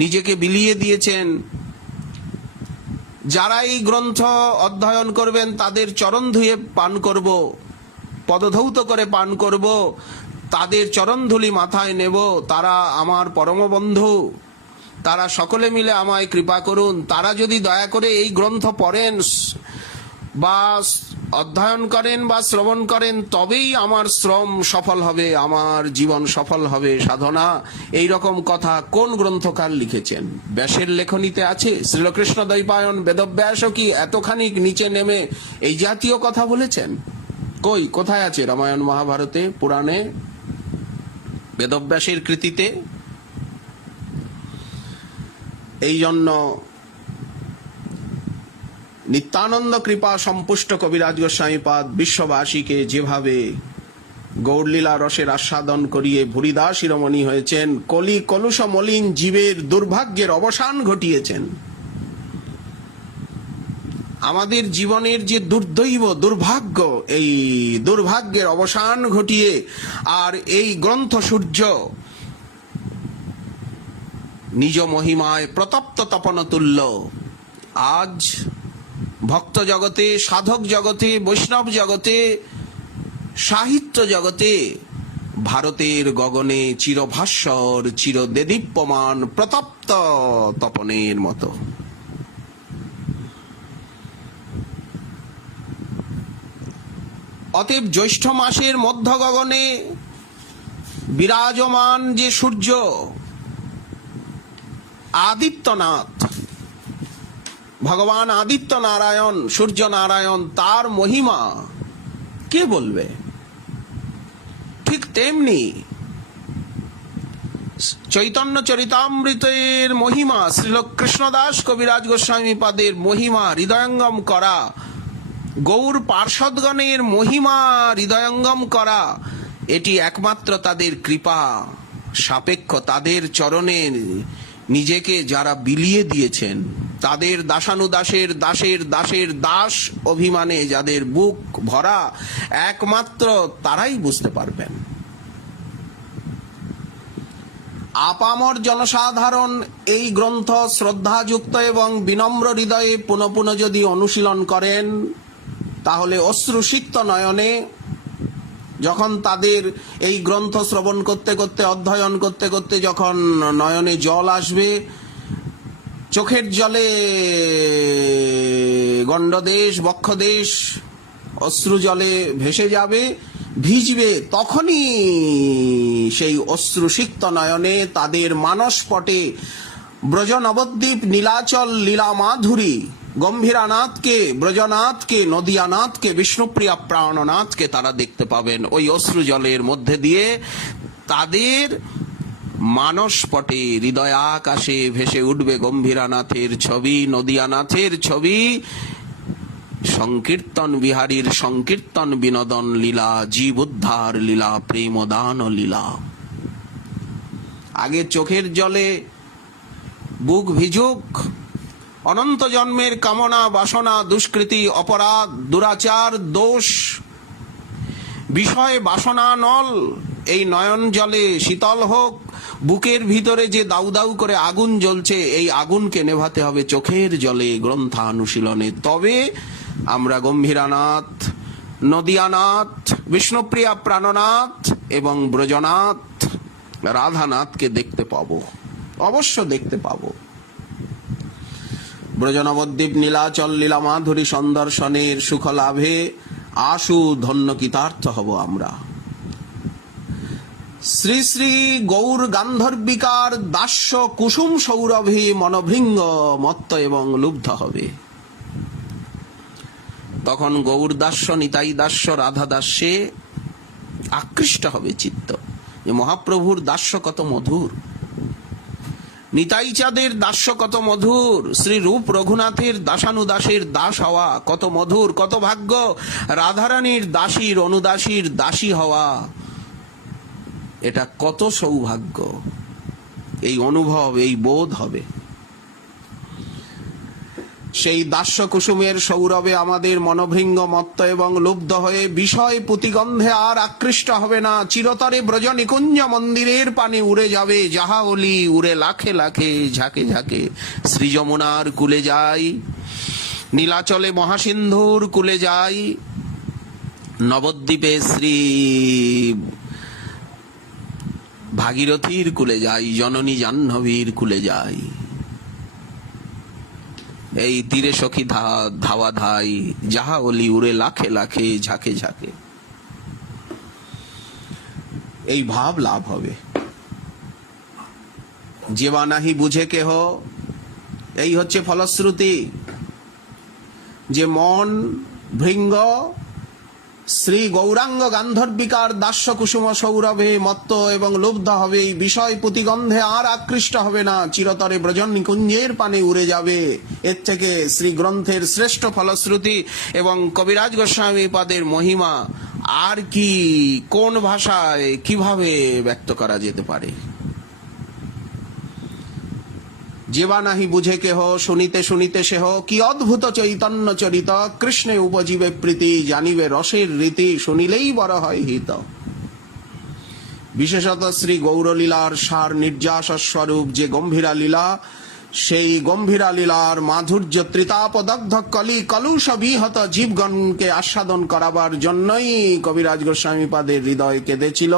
নিজেকে বিলিয়ে দিয়েছেন। যারা এই গ্রন্থ অধ্যয়ন করবেন তাদের চরণ ধুয়ে পান করব, পদধৌত করে পান করব, তাদের চরণধুলি মাথায় নেব। তারা আমার পরম বন্ধু, তারা সকলে মিলে আমায় কৃপা করুন। তারা যদি দয়া করে এই গ্রন্থ পড়েন বা অধ্যয়ন করেন বা শ্রবণ করেন, তবেই আমার শ্রম সফল হবে, আমার জীবন সফল হবে, সাধনা। এই রকম কথা কোন গ্রন্থকার লিখেছেন? ব্যাসের লেখনীতে আছে? শ্রীলকৃষ্ণ দ্বৈপায়ন বেদব্যাসও কি এতখানি নিচে নেমে এই জাতীয় কথা বলেছেন? কই, কোথায় আছে? রামায়ণ মহাভারতে, পুরাণে, বেদব্যাসের কৃতিতে? এই জন্য নিত্যানন্দ কৃপা সম্পুষ্ট কবিরাজ গোস্বামীপাদ বিশ্ববাসীকে যেভাবে গৌরলীলা রসের আস্বাদন করিয়ে ভুরিদা শিরোমণি হয়েছেন, কলি কলুষ মলিন জীবের দুর্ভাগ্যের অবসান ঘটিয়েছেন। আমাদের জীবনের যে দুর্দৈব দুর্ভাগ্য, এই দুর্ভাগ্যের অবসান ঘটিয়ে আর এই গ্রন্থ সূর্য নিজ মহিমায় প্রতপ্ত তপনতুল্য আজ ভক্ত জগতে, সাধক জগতে, বৈষ্ণব জগতে, সাহিত্য জগতে ভারতের গগনে চিরভাস্বর, চিরদেদীপ্যমান, প্রতপ্ত তপনের মতো। অতএব জ্যৈষ্ঠ মাসের মধ্য গগনে বিরাজমান যে সূর্য আদিত্যনাথ, ভগবান আদিত্য নারায়ণ, সূর্য নারায়ণ, তার মহিমা কে বলবে? ঠিক তেমনি চৈতন্য চরিতামৃতের মহিমা, শ্রীল কৃষ্ণদাস কবিরাজ গোস্বামীপাদের মহিমা হৃদয়ঙ্গম করা, গৌর পার্ষদগণের মহিমা হৃদয়ঙ্গম করা, এটি একমাত্র তাদের কৃপা সাপেক্ষ। তাদের চরণে নিজেকে যারা বিলিয়ে দিয়েছেন, তাদের দাসানুদাসের দাসের দাসের দাস অভিমানে যাদের বুক ভরা, একমাত্র তারাই বুঝতে পারবেন। আপামর জনসাধারণ এই গ্রন্থ শ্রদ্ধাযুক্ত এবং বিনম্র হৃদয়ে পুনঃ পুনঃ যদি অনুশীলন করেন, তাহলে অশ্রুসিক্ত নয়নে যখন তাদের এই গ্রন্থ শ্রবণ করতে করতে, অধ্যয়ন করতে করতে যখন নয়নে জল আসবে, চোখের জলে গণ্ডদেশ বক্ষদেশ অশ্রু জলে ভেসে যাবে, ভিজবে, তখনই সেই অশ্রুসিক্ত নয়নে তাদের মানসপটে ব্রজ নবদ্বীপ নীলাচল লীলা মাধুরী গম্ভীরানাথকে, ব্রজনাথকে, নদিয়ানাথকে, বিষ্ণুপ্রিয়া প্রাণনাথকে তারা দেখতে পাবেন। ওই অশ্রু জলের মধ্যে দিয়ে তাদের মানসপটে হৃদয় আকাশে ভেসে উঠবে গম্ভীরানাথের ছবি, নদিয়ানাথের ছবি, সংকীর্তন বিহারীর সংকীর্তন বিনোদন লীলা, জীব উদ্ধার লীলা, প্রেমদান লীলা। আগে চোখের জলে বুক ভিজুক, অনন্ত জন্মের কামনা বাসনা দুষ্কৃতি অপরাধ দুরাচার দোষ বিষয় বাসনা নল এই নয়ন জলে শীতল হোক। বুকের ভিতরে যে দাউ দাউ করে আগুন জ্বলছে, এই আগুনকে নেভাতে হবে চোখের জলে গ্রন্থানুশীলনে। তবে আমরা গম্ভীরানাথ, নদিয়ানাথ, বিষ্ণুপ্রিয়া প্রাণনাথ এবং ব্রজনাথ রাধানাথকে দেখতে পাবো, অবশ্য দেখতে পাবো। ব্রজনবদ্বীপ নীলাচল লীলা মাধুরী সন্দর্শনের সুখ লাভে আশু ধন্য কৃতার্থ হব আমরা। শ্রী শ্রী গৌর গান্ধর্বিকার দাস্য কুসুম সৌরভে মনভৃঙ্গ মত্ত এবং লুব্ধ হবে। তখন গৌর দাস্য, নিতাই দাস্য, রাধা দাস্যে আকৃষ্ট হবে চিত্ত। যে মহাপ্রভুর দাস্য কত মধুর, নিতাই চাঁদের দাস্য কত মধুর, শ্রী রূপ রঘুনাথের দাসানুদাসের দাস হওয়া কত মধুর, কত ভাগ্য। রাধারানীর দাসীর অনুদাসীর দাসী হওয়া এটা কত সৌভাগ্য। এই অনুভব, এই বোধ হবে। সেই দাস্য কুসুমের সৌরভে আমাদের মনোভৃঙ্গ মত্ত এবং লুব্ধ হয়ে বিষয় পুতিগন্ধে আর আকৃষ্ট হবে না। চিরতরে ব্রজ নিকুঞ্জ মন্দিরের পানে উড়ে যাবে, যাহা অলি উড়ে লাখে লাখে ঝাঁকে ঝাঁকে। শ্রী যমুনার কুলে যাই, নীলাচলে মহাসিন্ধুর কুলে যাই, নবদ্বীপে শ্রী ভাগীরথীর কুলে যাই, জননী জাহ্নবীর কুলে যাই। এই তীরে সখী ধাওয়া ধাই, যাহা অলি উড়ে লাখে লাখে ঝাঁকে ঝাঁকে। এই ভাব লাভ হবে। যেবা নাহি বুঝে কেহ, এই হচ্ছে ফলশ্রুতি। যে মন ভৃঙ্গ শ্রী গৌরাঙ্গ গান্ধর্বিকার দাস্য কুসুম সৌরভে মত্ত এবং লুব্ধ হবে, এই বিষয় পুতিগন্ধে আর আকৃষ্ট হবে না, চিরতরে ব্রজন নিকুঞ্জের পানে উড়ে যাবে। এর থেকে শ্রী গ্রন্থের শ্রেষ্ঠ ফলশ্রুতি এবং কবিরাজ গোস্বামী পাদের মহিমা আর কি, কোন ভাষায় কিভাবে ব্যক্ত করা যেতে পারে। যেবা নাহি বুঝে কেহ, শুনিতে শুনিতে সেহ, কি অদ্ভুত চৈতন্য চরিত, কৃষ্ণে উপজীবে প্রীতি, জানিবে রসের রীতি, শুনিলেই বড় হয় হিত। বিশেষত শ্রী গৌরলীলার সার নির্যাস স্বরূপ যে গম্ভীরা লীলা, সেই গম্ভীরা লীলার মাধুর্য ত্রিতাপদগ্ধ কলি কলুষ বিহত জীবগণকে আস্বাদন করাবার জন্যই কবিরাজ গোস্বামী পাদের হৃদয় কেঁদেছিল।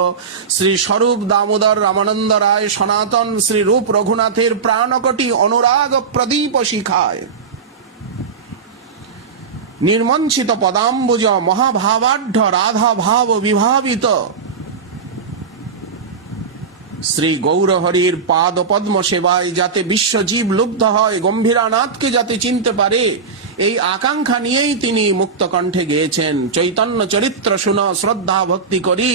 শ্রী স্বরূপ দামোদর রামানন্দ রায় সনাতন শ্রী রূপ রঘুনাথের প্রাণকটি অনুরাগ প্রদীপ শিখায়। নির্মঞ্চিত পদাম্বুজ মহাভাবাঢ্য রাধা ভাব বিভাবিত শ্রী গৌরহরির পাদ পদ্ম সেবায় যাতে বিশ্বজীব লুব্ধ হয়, গম্ভীরানাথকে যাতে চিনতে পারে, এই আকাঙ্ক্ষা নিয়েই তিনি মুক্ত কণ্ঠে গেয়েছেন, চৈতন্য চরিত্র শুন শ্রদ্ধা ভক্তি করি।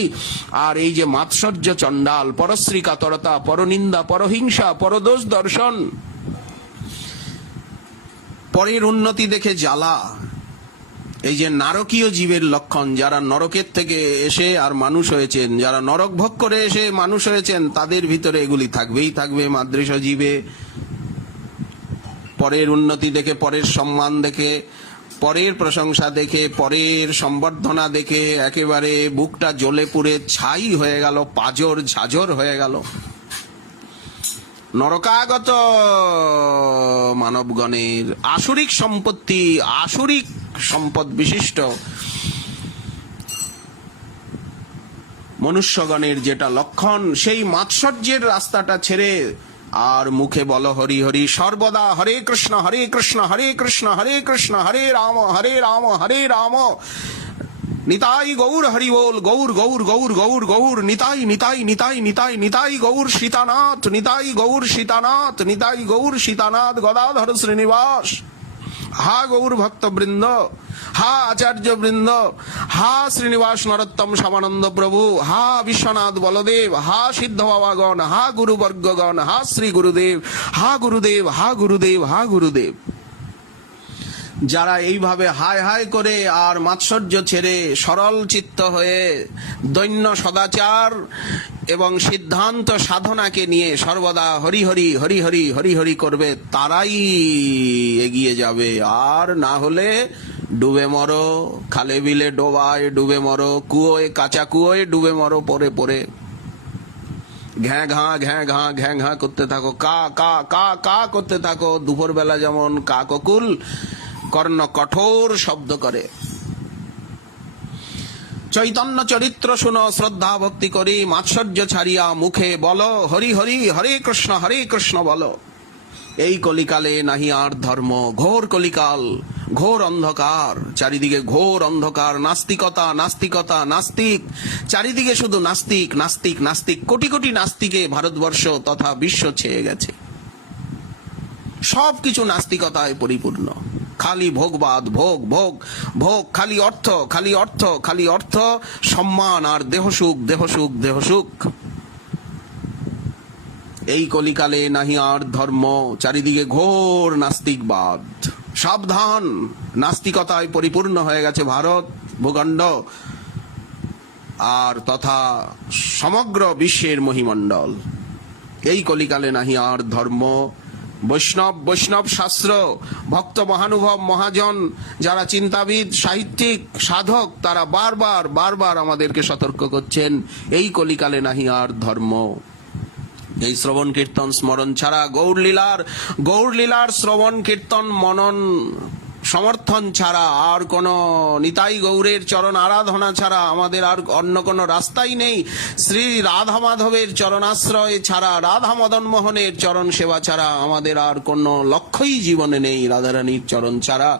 আর এই যে মাৎসর্য চণ্ডাল, পরশ্রী কাতরতা, পরনিন্দা, পরহিংসা, পরদোষ দর্শন, পরের উন্নতি দেখে জ্বালা, এই যে নারকীয় জীবের লক্ষণ, যারা নরকের থেকে এসে আর মানুষ হয়েছেন, যারা নরক ভোগ করে এসে মানুষ হয়েছেন, তাদের ভিতরে এগুলি থাকবেই থাকবে। মাদৃশ জীবে পরের উন্নতি দেখে, পরের সম্মান দেখে, পরের প্রশংসা দেখে, পরের সম্বর্ধনা দেখে একেবারে বুকটা জ্বলে পুড়ে ছাই হয়ে গেল, পাজর ঝাঁঝর হয়ে গেল। নরকাগত মানবগণের আসুরিক সম্পত্তি, আসুরিক সম্পদ বিশিষ্ট মনুষ্যগণের যেটা লক্ষণ, সেই মাৎসর্যের রাস্তাটা ছেড়ে আর মুখে বলো হরি হরি, সর্বদা হরে কৃষ্ণ হরে কৃষ্ণ হরে কৃষ্ণ হরে কৃষ্ণ হরে রাম হরে রাম হরে রাম, নিতাই গৌর হরি বল, গৌর গৌর গৌর গৌর গৌর, নিতাই নিতাই নিতাই নিতাই নিতাই গৌর সীতানাথ, নিতাই গৌর সীতানাথ, নিতাই গৌর সীতানাথ গদাধর শ্রীনিবাস। হা গৌর ভক্তবৃন্দ, হা আচার্য বৃন্দ, হা শ্রীনিবাস নরোত্তম শ্যামানন্দ প্রভু, হা বিশ্বনাথ বলদেব, হা সিদ্ধ বাবাগণ, হা গুরুবর্গগণ, হা শ্রী গুরুদেব, হা গুরুদেব, হা গুরুদেব, হা গুরুদেব। যারা এইভাবে হায় হায় করে আর মাৎসর্য ছেড়ে সরল চিত্ত হয়ে দৈন্য সদাচার এবং সিদ্ধান্ত সাধনাকে নিয়ে সর্বদা হরি হরি হরি হরি হরি হরি করবে, তারাই এগিয়ে যাবে। আর না হলে ডুবে মরো, খালে বিলে ডোবায় ডুবে মরো, কুয়োয় কাঁচা কুয়োয় ডুবে মরো পরে পরে। ঘ্যাঁ ঘা ঘ্যাঁ ঘা ঘ্যাঁ ঘা করতে থাকো, কা কা কা কা করতে থাকো। দুপুরবেলা যেমন কাককুল কর্ণ কঠোর শব্দ করে। চৈতন্য চরিত্র শুনো, শ্রদ্ধা ভক্তি করি, মাৎসর্য ছাড়িয়া মুখে বলো হরি হরি হরে কৃষ্ণ বলো। এই কলিকালে নাহি আর ধর্ম, ঘোর কলিকাল, ঘোর অন্ধকার, চারিদিকে ঘোর অন্ধকার, নাস্তিকতা নাস্তিকতা নাস্তিক, চারিদিকে শুধু নাস্তিক নাস্তিক নাস্তিক। কোটি কোটি নাস্তিকে ভারতবর্ষ তথা বিশ্ব ছেয়ে গেছে, সবকিছু নাস্তিকতায় পরিপূর্ণ। খালি ভোগবাদ, ভোগ ভোগ ভোগ, খালি অর্থ খালি অর্থ খালি অর্থ, সম্মান আর দেহসুখ দেহসুখ দেহসুখ। এই কলিকালে নাহি আর ধর্ম, চারিদিকে ঘোর নাস্তিকবাদ। সাবধান, নাস্তিকতায় পরিপূর্ণ হয়ে গেছে ভারত ভূখণ্ড আর তথা সমগ্র বিশ্বের মহিমণ্ডল। এই কলিকালে নাহি আর ধর্ম। বৈষ্ণব, বৈষ্ণব শাস্ত্র, ভক্ত মহানুভব মহাজন, যারা চিন্তাবিদ, সাহিত্যিক, সাধক, তারা বারবার বারবার আমাদেরকে সতর্ক করছেন, এই কলিকালে নাহি আর ধর্ম। এই শ্রবণ কীর্তন স্মরণ ছাড়া, গৌর লীলার শ্রবণ কীর্তন মনন সমর্থন ছাড়া, আর কোন নিতাই গৌরের চরণ আরাধনা ছাড়া আমাদের আর অন্য কোন রাস্তাই নেই। শ্রী রাধা মাধবের চরণাশ্রয় ছাড়া, রাধা মদন মোহনের চরণ সেবা ছাড়া আমাদের আর কোন লক্ষ্যই জীবনে নেই। রাধারানীর চরণ ছাড়া,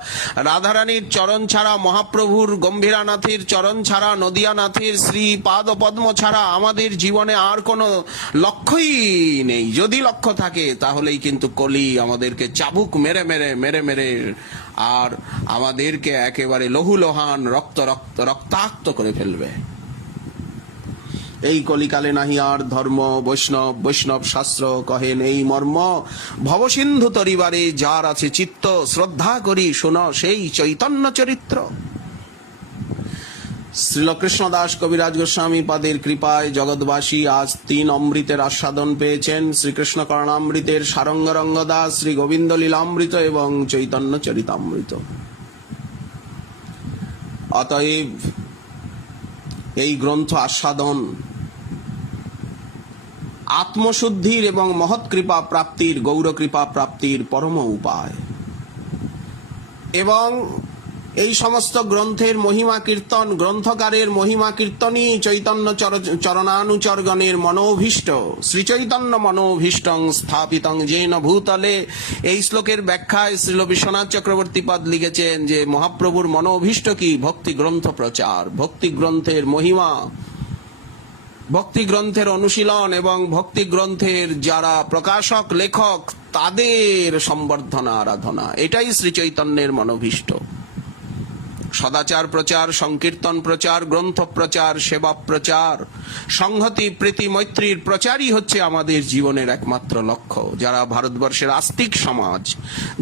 রাধারানীর চরণ ছাড়া, মহাপ্রভুর গম্ভীরানাথের চরণ ছাড়া, নদিয়ানাথের শ্রী পাদ পদ্ম ছাড়া আমাদের জীবনে আর কোন লক্ষ্যই নেই। যদি লক্ষ্য থাকে তাহলেই কিন্তু কলি আমাদেরকে চাবুক মেরে মেরে মেরে মেরে আর আমাদেরকে একেবারে লহুলোহান রক্তাক্ত করে ফেলবে। এই কলিকালে নাহি আর ধর্ম। বৈষ্ণব, বৈষ্ণব শাস্ত্র কহেন এই মর্ম, ভবসিন্ধু তরিবারে যার আছে চিত্ত, শ্রদ্ধা করি শোনো সেই চৈতন্য চরিত্র। শ্রীল কৃষ্ণদাস কবিরাজ গোস্বামী পাদের কৃপায় জগৎবাসী আজ 3 অমৃতের আস্বাদন পেয়েছেন। শ্রীকৃষ্ণ করণামৃতের সারঙ্গ রঙ্গদাস, শ্রী গোবিন্দ লীলামৃত এবং চৈতন্য চরিতামৃত। অতএব এই গ্রন্থ আস্বাদন আত্মশুদ্ধির এবং মহৎ কৃপা প্রাপ্তির, গৌর কৃপা প্রাপ্তির পরম উপায়। এবং এই সমস্ত গ্রন্থের মহিমা কীর্তন, গ্রন্থকারের মহিমা কীর্তনই চৈতন্য চরণানুচরগণের মনোভীষ্ট। শ্রীচৈতন্য মনোভীষ্টং স্থাপিতং যেন ভূতলে। এই শ্লোকের ব্যাখ্যায় শ্রীল বিশ্বনাথ চক্রবর্তী পাদ লিখেছেন যে মহাপ্রভুর মনোভীষ্ট কি? ভক্তি গ্রন্থ প্রচার, ভক্তি গ্রন্থের মহিমা, ভক্তি গ্রন্থের অনুশীলন এবং ভক্তি গ্রন্থের যারা প্রকাশক লেখক তাদের সম্বর্ধনা আরাধনা, এটাই শ্রীচৈতন্যের মনোভীষ্ট। সদাচার প্রচার, সংকীর্তন প্রচার, গ্রন্থ প্রচার, সেবা প্রচার, সংহতি প্রীতি মৈত্রীর প্রচারই হচ্ছে আমাদের জীবনের একমাত্র লক্ষ্য। যারা ভারতবর্ষের আস্তিক সমাজ,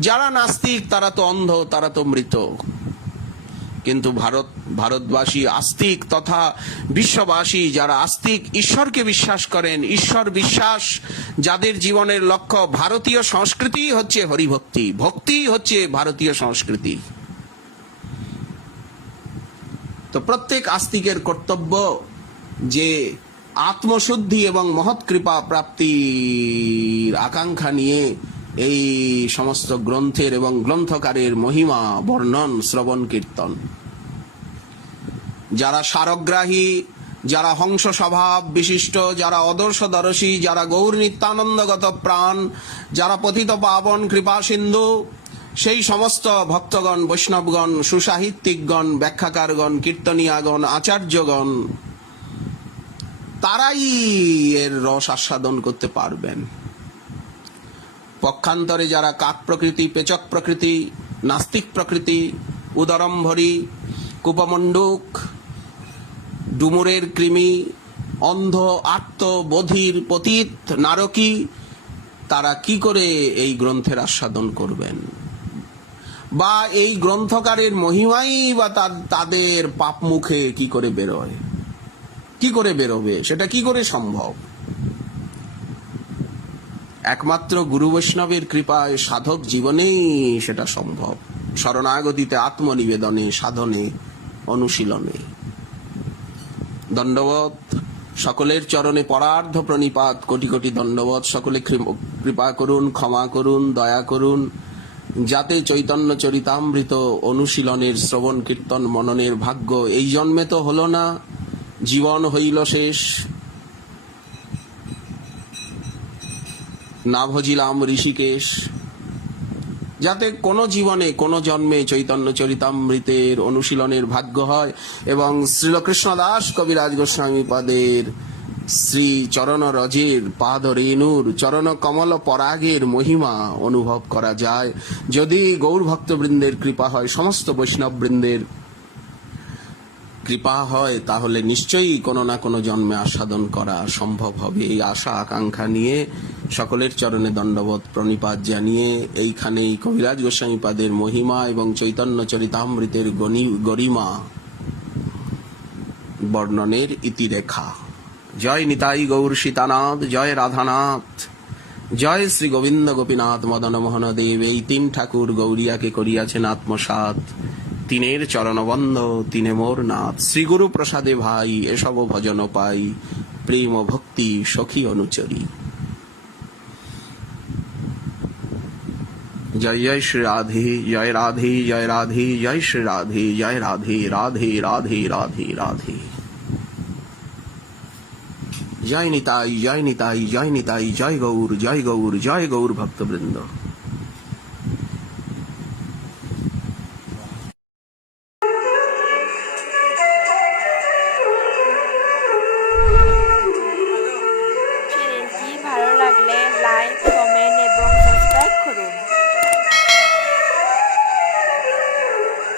যারা নাস্তিক তারা তো অন্ধ, তারা তো মৃত। কিন্তু ভারতবাসী আস্তিক তথা বিশ্ববাসী যারা আস্তিক, ঈশ্বরকে বিশ্বাস করেন, ঈশ্বর বিশ্বাস যাদের জীবনের লক্ষ্য, ভারতীয় সংস্কৃতি হচ্ছে হরিভক্তি, ভক্তি হচ্ছে ভারতীয় সংস্কৃতি। তো প্রত্যেক আস্তিকের কর্তব্য যে আত্মশুদ্ধি এবং মহৎ কৃপা প্রাপ্তির আকাঙ্ক্ষা নিয়ে এই সমস্ত গ্রন্থের এবং গ্রন্থকারের মহিমা বর্ণন, শ্রবণ, কীর্তন। যারা সারগ্রাহী, যারা হংস স্বভাব বিশিষ্ট, যারা অদর্শদর্শী, যারা গৌর নিত্যানন্দগত প্রাণ, যারা পতিত পাবন কৃপা সিন্ধু, সেই সমস্ত ভক্তগণ, বৈষ্ণবগণ, সুসাহিত্যিকগণ, ব্যাখ্যাকারগণ, কীর্তনিয়াগণ, আচার্যগণ, তারাই এর রস আস্বাদন করতে পারবেন। পক্ষান্তরে যারা কাক প্রকৃতি, পেচক প্রকৃতি, নাস্তিক প্রকৃতি, উদরম্ভরী, কূপমণ্ডুক, ডুমুরের কৃমি, অন্ধ, আর্ত, বধির, পতিত, নারকী, তারা কি করে এই গ্রন্থের আস্বাদন করবেন? বা এই গ্রন্থকারের মহিমাই বা তাদের পাপ মুখে কি করে বেরোয়, কি করে বেরোবে, সেটা কি করে সম্ভব? একমাত্র গুরু বৈষ্ণবের কৃপায় সাধক জীবনেই সেটা সম্ভব, শরণাগতিতে, আত্মনিবেদনে, সাধনে, অনুশীলনে। দণ্ডবত, সকলের চরণে পরার্ধ প্রণিপাত, কোটি কোটি দণ্ডবত। সকলে কৃপা করুন, ক্ষমা করুন, দয়া করুন, যাতে চৈতন্য চরিতামৃত অনুশীলনের, শ্রবণ, কীর্তন, মননের ভাগ্য এই জন্মে তো হলো না, জীবন হইল শেষ, না ভজিলাম ঋষিকেশ, যাতে কোনো জীবনে, কোনো জন্মে চৈতন্য চরিতামৃতের অনুশীলনের ভাগ্য হয় এবং শ্রীলকৃষ্ণদাস কবিরাজ গোস্বামী পাদের শ্রী চরণ রজের পাদ রেণুর চরণ কমল পরাগের মহিমা অনুভব করা যায়। যদি গৌর ভক্তবৃন্দের কৃপা হয়, সমস্ত বৈষ্ণব বৃন্দের কৃপা হয়, তাহলে নিশ্চয়ই কোনো না কোনো জন্মে আস্বাদন করা সম্ভব হবে। এই আশা আকাঙ্ক্ষা নিয়ে সকলের চরণে দণ্ডবত প্রণিপাত জানিয়ে এইখানেই কবিরাজ গোস্বামী পাদের মহিমা এবং চৈতন্য চরিতামৃতের গরিমা বর্ণনের ইতিরেখা। জয় নিতাই গৌর সীতানাথ, জয় রাধানাথ, জয় শ্রী গোবিন্দ গোপীনাথ মদন মোহন দেব। এই তিন ঠাকুর গৌরিয়াকে করিয়াছেন আত্মসাৎ, তিনের চরণবন্ধ, তিনে মোর নাথ। শ্রীগুরু প্রসাদে ভাই এসব ভজন পাই, প্রেম ভক্তি সখী অনুচরী। জয় জয় শ্রী রাধে, জয় রাধে, জয় রাধে, জয় শ্রী রাধে, জয় রাধে, রাধে রাধে রাধে রাধে। জয় নিতাই, জয় নিতাই, জয় নিতাই, জয় গৌর, জয় গৌর, জয় গৌর ভক্তবৃন্দ।